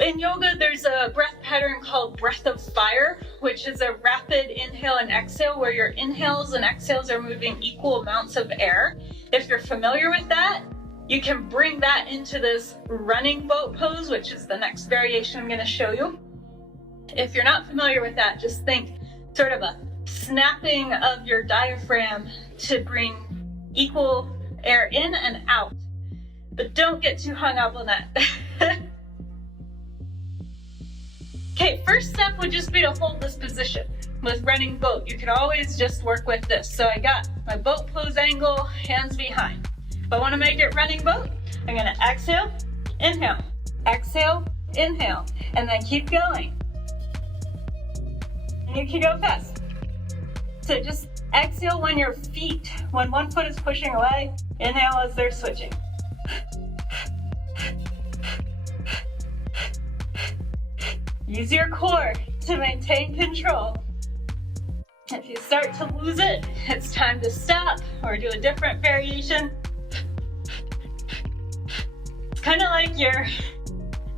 in yoga, there's a breath pattern called breath of fire, which is a rapid inhale and exhale where your inhales and exhales are moving equal amounts of air. If you're familiar with that, you can bring that into this running boat pose, which is the next variation I'm going to show you. If you're not familiar with that, just think sort of a snapping of your diaphragm to bring equal air in and out. But don't get too hung up on that. Okay, first step would just be to hold this position. With running boat, you can always just work with this. So I got my boat pose angle, hands behind. If I want to make it running boat, I'm going to exhale, inhale, exhale, inhale, and then keep going. And you can go fast. So just exhale when your feet, when one foot is pushing away, inhale as they're switching. Use your core to maintain control. If you start to lose it, it's time to stop or do a different variation. It's kind of like you're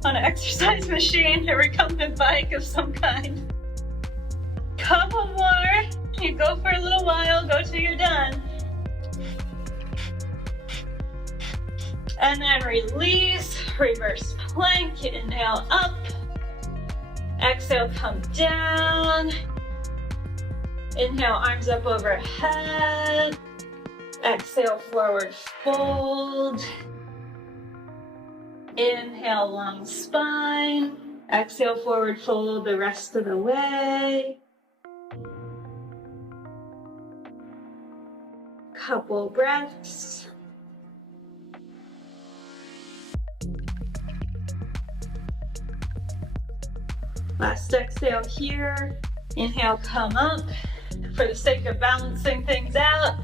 on an exercise machine, a recumbent bike of some kind. Couple more. You go for a little while, go till you're done. And then release, reverse plank, inhale up. Exhale, come down. Inhale, arms up overhead. Exhale, forward fold. Inhale, long spine. Exhale, forward fold the rest of the way. Couple breaths. Last exhale here. Inhale, come up. For the sake of balancing things out,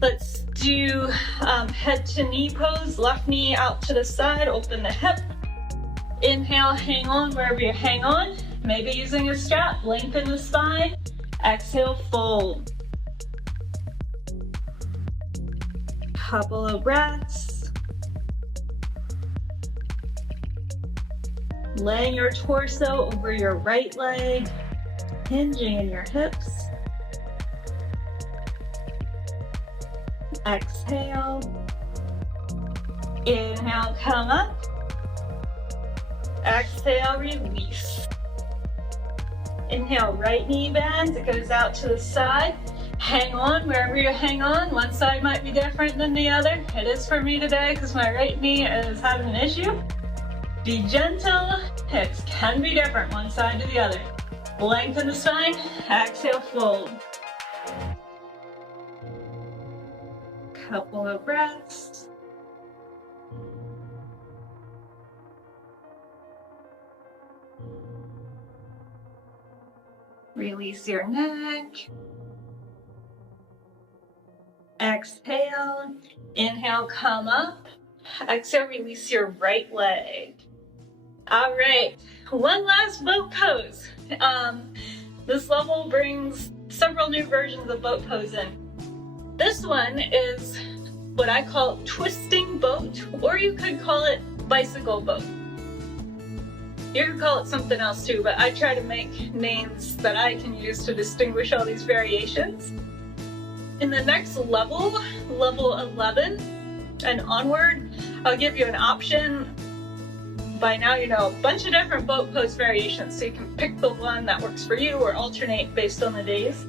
let's do head to knee pose. Left knee out to the side, open the hip. Inhale, hang on wherever you hang on. Maybe using a strap, lengthen the spine. Exhale, fold. Couple of breaths. Laying your torso over your right leg, hinging in your hips. Exhale. Inhale, come up. Exhale, release. Inhale, right knee bends. It goes out to the side. Hang on wherever you hang on. One side might be different than the other. It is for me today because my right knee is having an issue. Be gentle. Hips can be different one side to the other. Lengthen the spine. Exhale, fold. Couple of breaths. Release your neck. Exhale. Inhale, come up. Exhale, release your right leg. All right, one last boat pose. This level brings several new versions of boat pose in. This one is what I call twisting boat, or you could call it bicycle boat. You could call it something else too, but I try to make names that I can use to distinguish all these variations. In the next level, level 11 and onward, I'll give you an option. By now you know a bunch of different boat pose variations, so you can pick the one that works for you or alternate based on the days.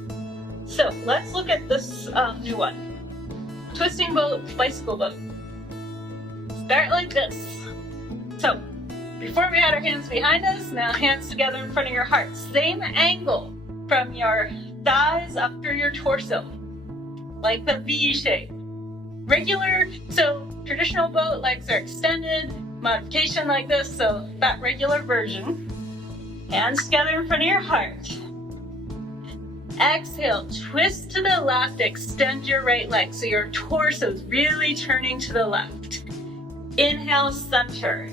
So let's look at this new one. Twisting boat, bicycle boat. Start like this. So before we had our hands behind us, now hands together in front of your heart. Same angle from your thighs up through your torso, like the V shape. Regular, so traditional boat, legs are extended. Modification like this, so that regular version. Hands together in front of your heart. Exhale, twist to the left, extend your right leg, so your torso is really turning to the left. Inhale, center.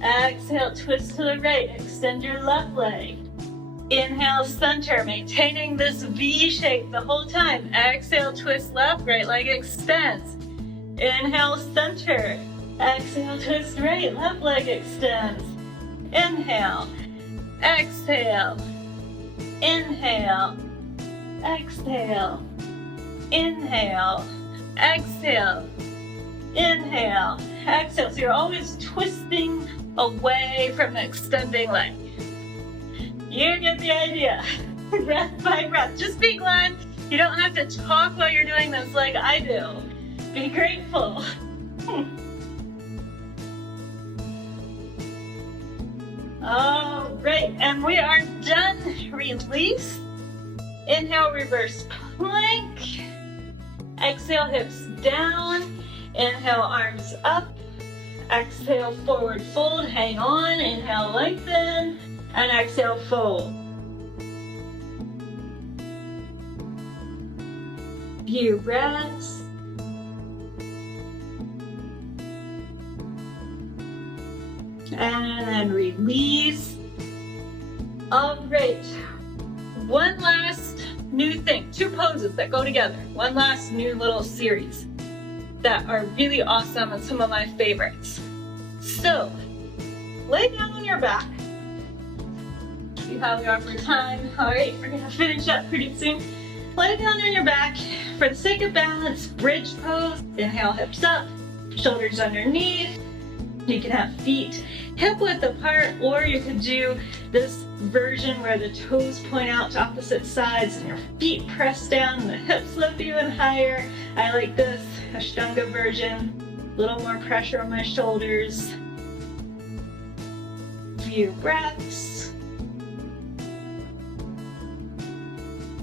Exhale, twist to the right, extend your left leg. Inhale, center, maintaining this V shape the whole time. Exhale, twist left, right leg extends. Inhale, center. Exhale, twist right, left leg extends. Inhale, exhale, inhale, exhale, inhale, exhale, inhale, exhale. So you're always twisting away from the extending leg. You get the idea. Breath by breath. Just be glad you don't have to talk while you're doing this like I do. Be grateful. All right, and we are done. Release. Inhale, reverse plank. Exhale, hips down. Inhale, arms up. Exhale, forward fold. Hang on. Inhale, lengthen. And exhale, fold. Few breaths. And then release. All right. One last new thing. Two poses that go together. One last new little series that are really awesome and some of my favorites. So, lay down on your back. See how we are for time. All right, we're gonna finish up pretty soon. Lay down on your back. For the sake of balance, bridge pose. Inhale, hips up, shoulders underneath. You can have feet hip width apart, or you could do this version where the toes point out to opposite sides and your feet press down and the hips lift even higher. I like this Ashtanga version, a little more pressure on my shoulders. Few breaths.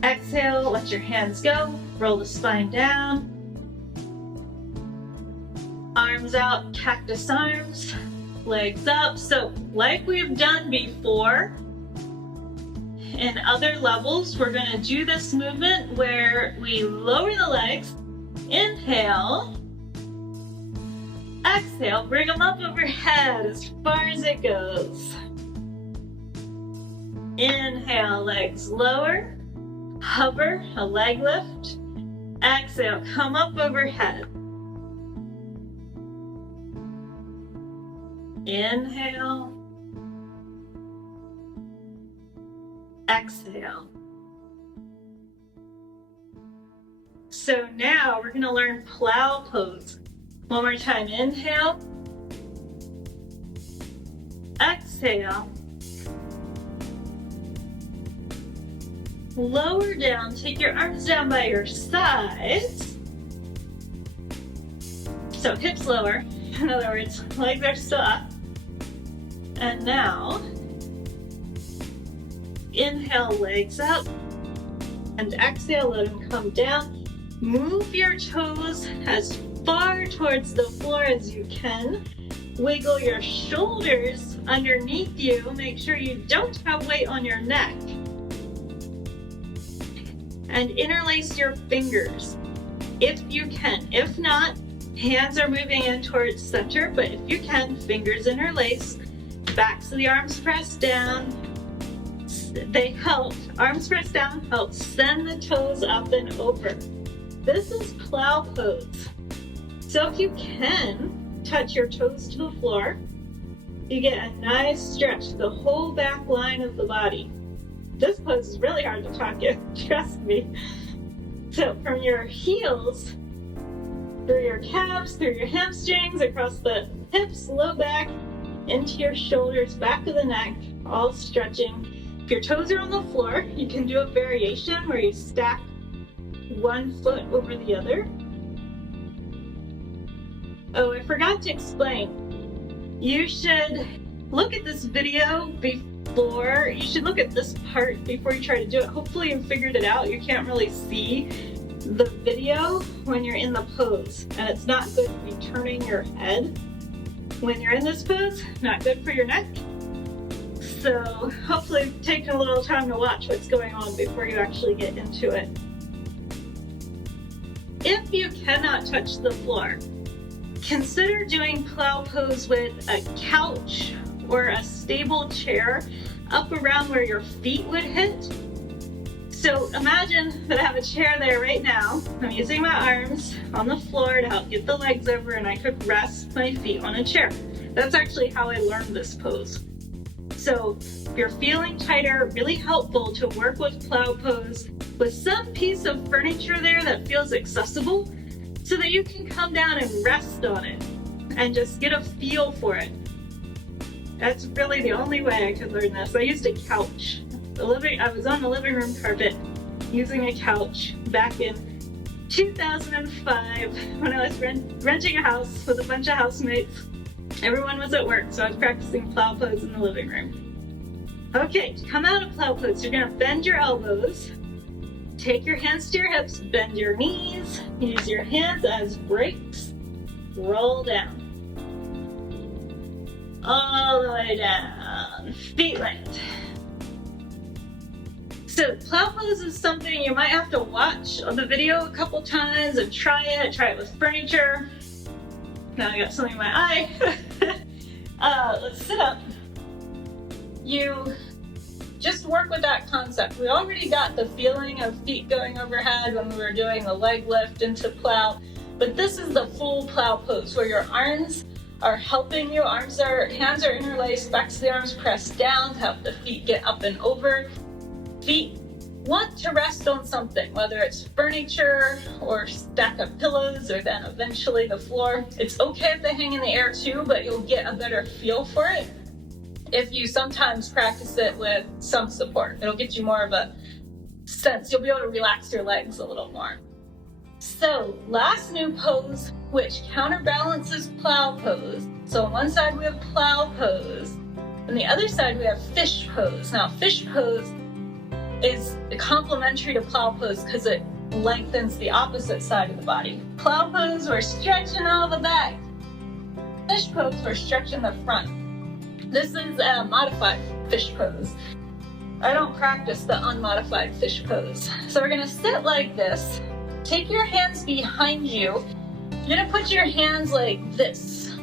Exhale, let your hands go, roll the spine down. Arms out, cactus arms, legs up. So like we've done before, in other levels, we're gonna do this movement where we lower the legs, inhale, exhale, bring them up overhead as far as it goes. Inhale, legs lower, hover, a leg lift. Exhale, come up overhead. Inhale, exhale. So now we're going to learn plow pose. One more time, inhale, exhale, lower down, take your arms down by your sides. So hips lower, in other words, legs are still up. And now, inhale, legs up, and exhale, let them come down. Move your toes as far towards the floor as you can. Wiggle your shoulders underneath you. Make sure you don't have weight on your neck. And interlace your fingers if you can. If not, hands are moving in towards center, but if you can, fingers interlace. Backs of the arms pressed down. They help, arms pressed down, help send the toes up and over. This is plow pose. So if you can, touch your toes to the floor. You get a nice stretch, the whole back line of the body. This pose is really hard to talk in, trust me. So from your heels, through your calves, through your hamstrings, across the hips, low back, into your shoulders, back of the neck, all stretching. If your toes are on the floor, you can do a variation where you stack one foot over the other. Oh, I forgot to explain. You should look at this video before, you should look at this part before you try to do it. Hopefully you figured it out. You can't really see the video when you're in the pose, and it's not good to be turning your head when you're in this pose, not good for your neck. So hopefully take a little time to watch what's going on before you actually get into it. If you cannot touch the floor, consider doing plow pose with a couch or a stable chair up around where your feet would hit. So imagine that I have a chair there right now. I'm using my arms on the floor to help get the legs over, and I could rest my feet on a chair. That's actually how I learned this pose. So if you're feeling tighter, really helpful to work with plow pose with some piece of furniture there that feels accessible so that you can come down and rest on it and just get a feel for it. That's really the only way I could learn this. I used a couch. I was on the living room carpet using a couch back in 2005 when I was renting a house with a bunch of housemates. Everyone was at work, so I was practicing plow pose in the living room. Okay, to come out of plow pose, you're gonna bend your elbows, take your hands to your hips, bend your knees, use your hands as brakes, roll down. All the way down, feet length. So plow pose is something you might have to watch on the video a couple times and try it with furniture. Now I got something in my eye. Let's sit up. You just work with that concept. We already got the feeling of feet going overhead when we were doing the leg lift into plow, but this is the full plow pose where your arms are helping you. Hands are interlaced, backs of the arms pressed down to help the feet get up and over. Feet want to rest on something, whether it's furniture or stack of pillows or then eventually the floor. It's okay if they hang in the air too, but you'll get a better feel for it if you sometimes practice it with some support. It'll get you more of a sense. You'll be able to relax your legs a little more. So last new pose, which counterbalances Plow Pose. So on one side we have Plow Pose, and the other side we have Fish Pose. Now Fish Pose is complementary to Plow Pose because it lengthens the opposite side of the body. Plow Pose, we're stretching all the back. Fish Pose, we're stretching the front. This is a modified Fish Pose. I don't practice the unmodified Fish Pose. So we're gonna sit like this. Take your hands behind you. You're gonna put your hands like this,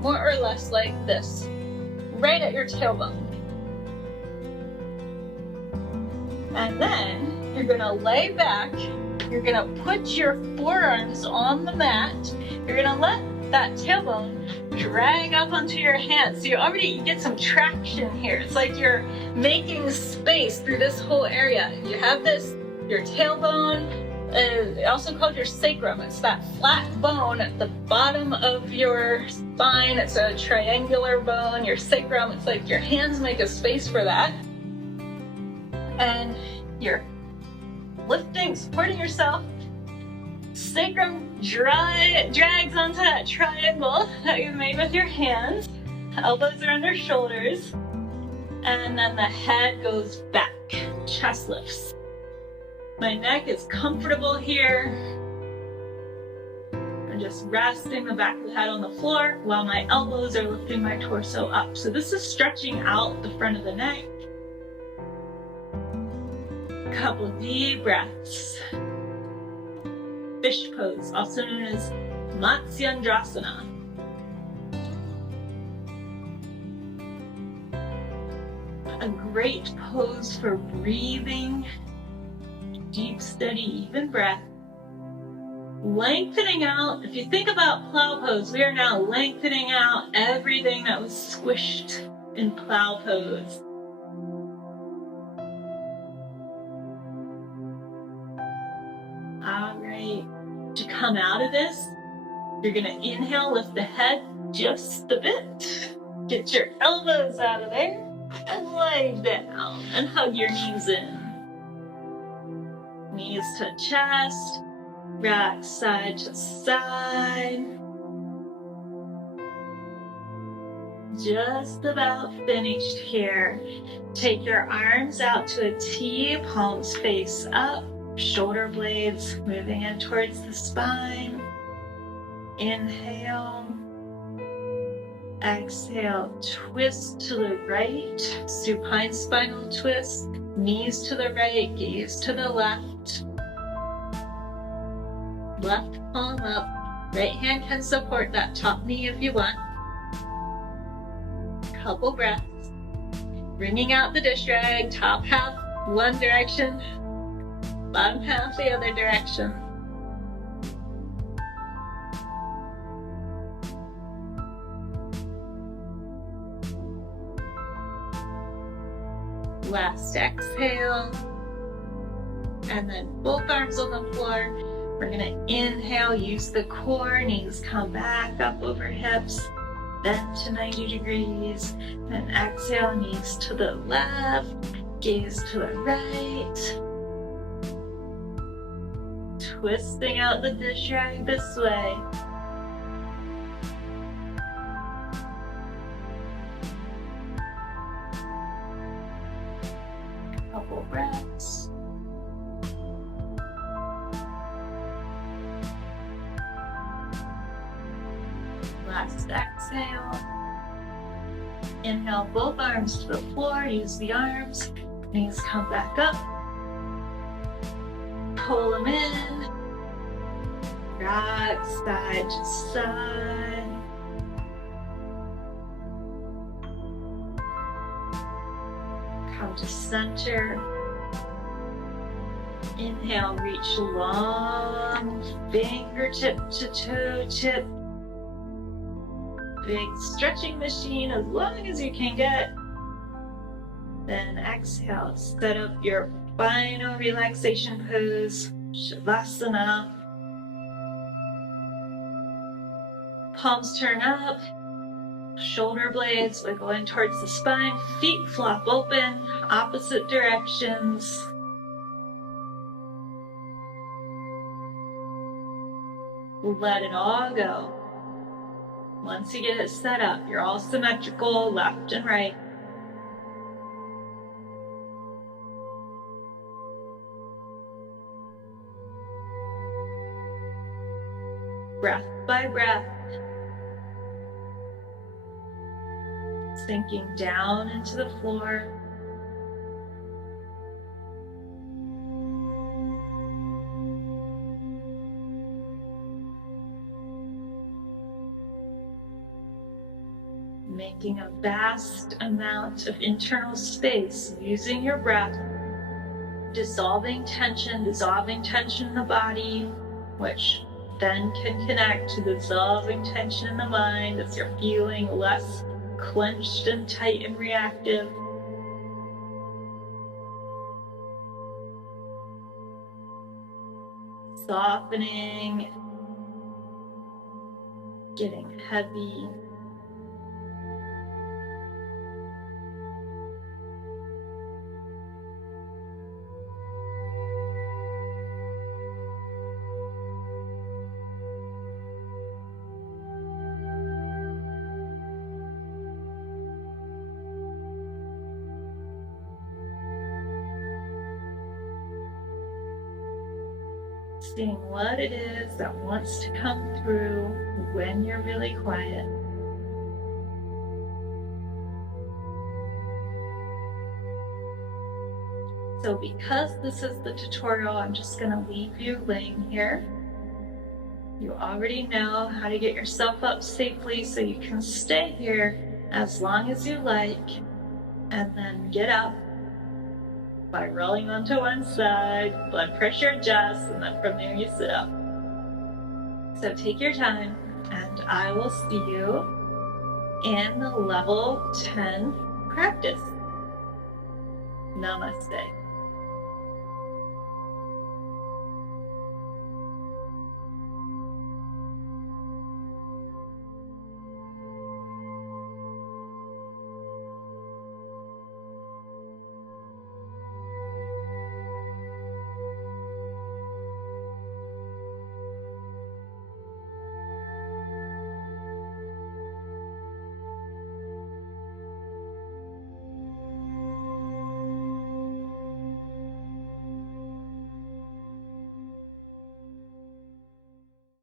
more or less like this, right at your tailbone. And then you're gonna lay back. You're gonna put your forearms on the mat. You're gonna let that tailbone drag up onto your hands. So you get some traction here. It's like you're making space through this whole area. You have this, your tailbone, also called your sacrum. It's that flat bone at the bottom of your spine. It's a triangular bone. Your sacrum, it's like your hands make a space for that. And you're lifting, supporting yourself. Sacrum drags onto that triangle that you made with your hands. Elbows are under shoulders. And then the head goes back. Chest lifts. My neck is comfortable here. I'm just resting the back of the head on the floor while my elbows are lifting my torso up. So this is stretching out the front of the neck. Couple deep breaths. Fish Pose, also known as Matsyendrasana. A great pose for breathing. Deep, steady, even breath. Lengthening out. If you think about Plow Pose, we are now lengthening out everything that was squished in Plow Pose. All right. To come out of this, you're going to inhale, lift the head just a bit. Get your elbows out of there and lay down and hug your knees in. Knees to chest, rock side to side. Just about finished here. Take your arms out to a T, palms face up, shoulder blades moving in towards the spine. Inhale. Exhale, twist to the right, supine spinal twist. Knees to the right, gaze to the left. Left palm up. Right hand can support that top knee if you want. Couple breaths. Bringing out the dish rag. Top half one direction. Bottom half the other direction. Last exhale, and then both arms on the floor. We're gonna inhale, use the core, knees come back up over hips, bend to 90 degrees, and exhale, knees to the left, gaze to the right. Twisting out the dish rag this way. Couple breaths. Last exhale. Inhale, both arms to the floor. Use the arms. Knees come back up. Pull them in. Rock side to side. Come to center. Inhale, reach long, fingertip to toe tip. Big stretching machine as long as you can get. Then exhale, set up your final relaxation pose, Savasana. Palms turn up, shoulder blades are going towards the spine, feet flop open, opposite directions. Let it all go. Once you get it set up, you're all symmetrical, left and right. Breath by breath, sinking down into the floor. Making a vast amount of internal space using your breath, dissolving tension in the body, which then can connect to dissolving tension in the mind as you're feeling less clenched and tight and reactive. Softening, getting heavy. Seeing what it is that wants to come through when you're really quiet. So because this is the tutorial, I'm just going to leave you laying here. You already know how to get yourself up safely, so you can stay here as long as you like, and then get up by rolling onto one side, blood pressure adjusts, and then from there you sit up. So take your time, and I will see you in the level 10 practice. Namaste.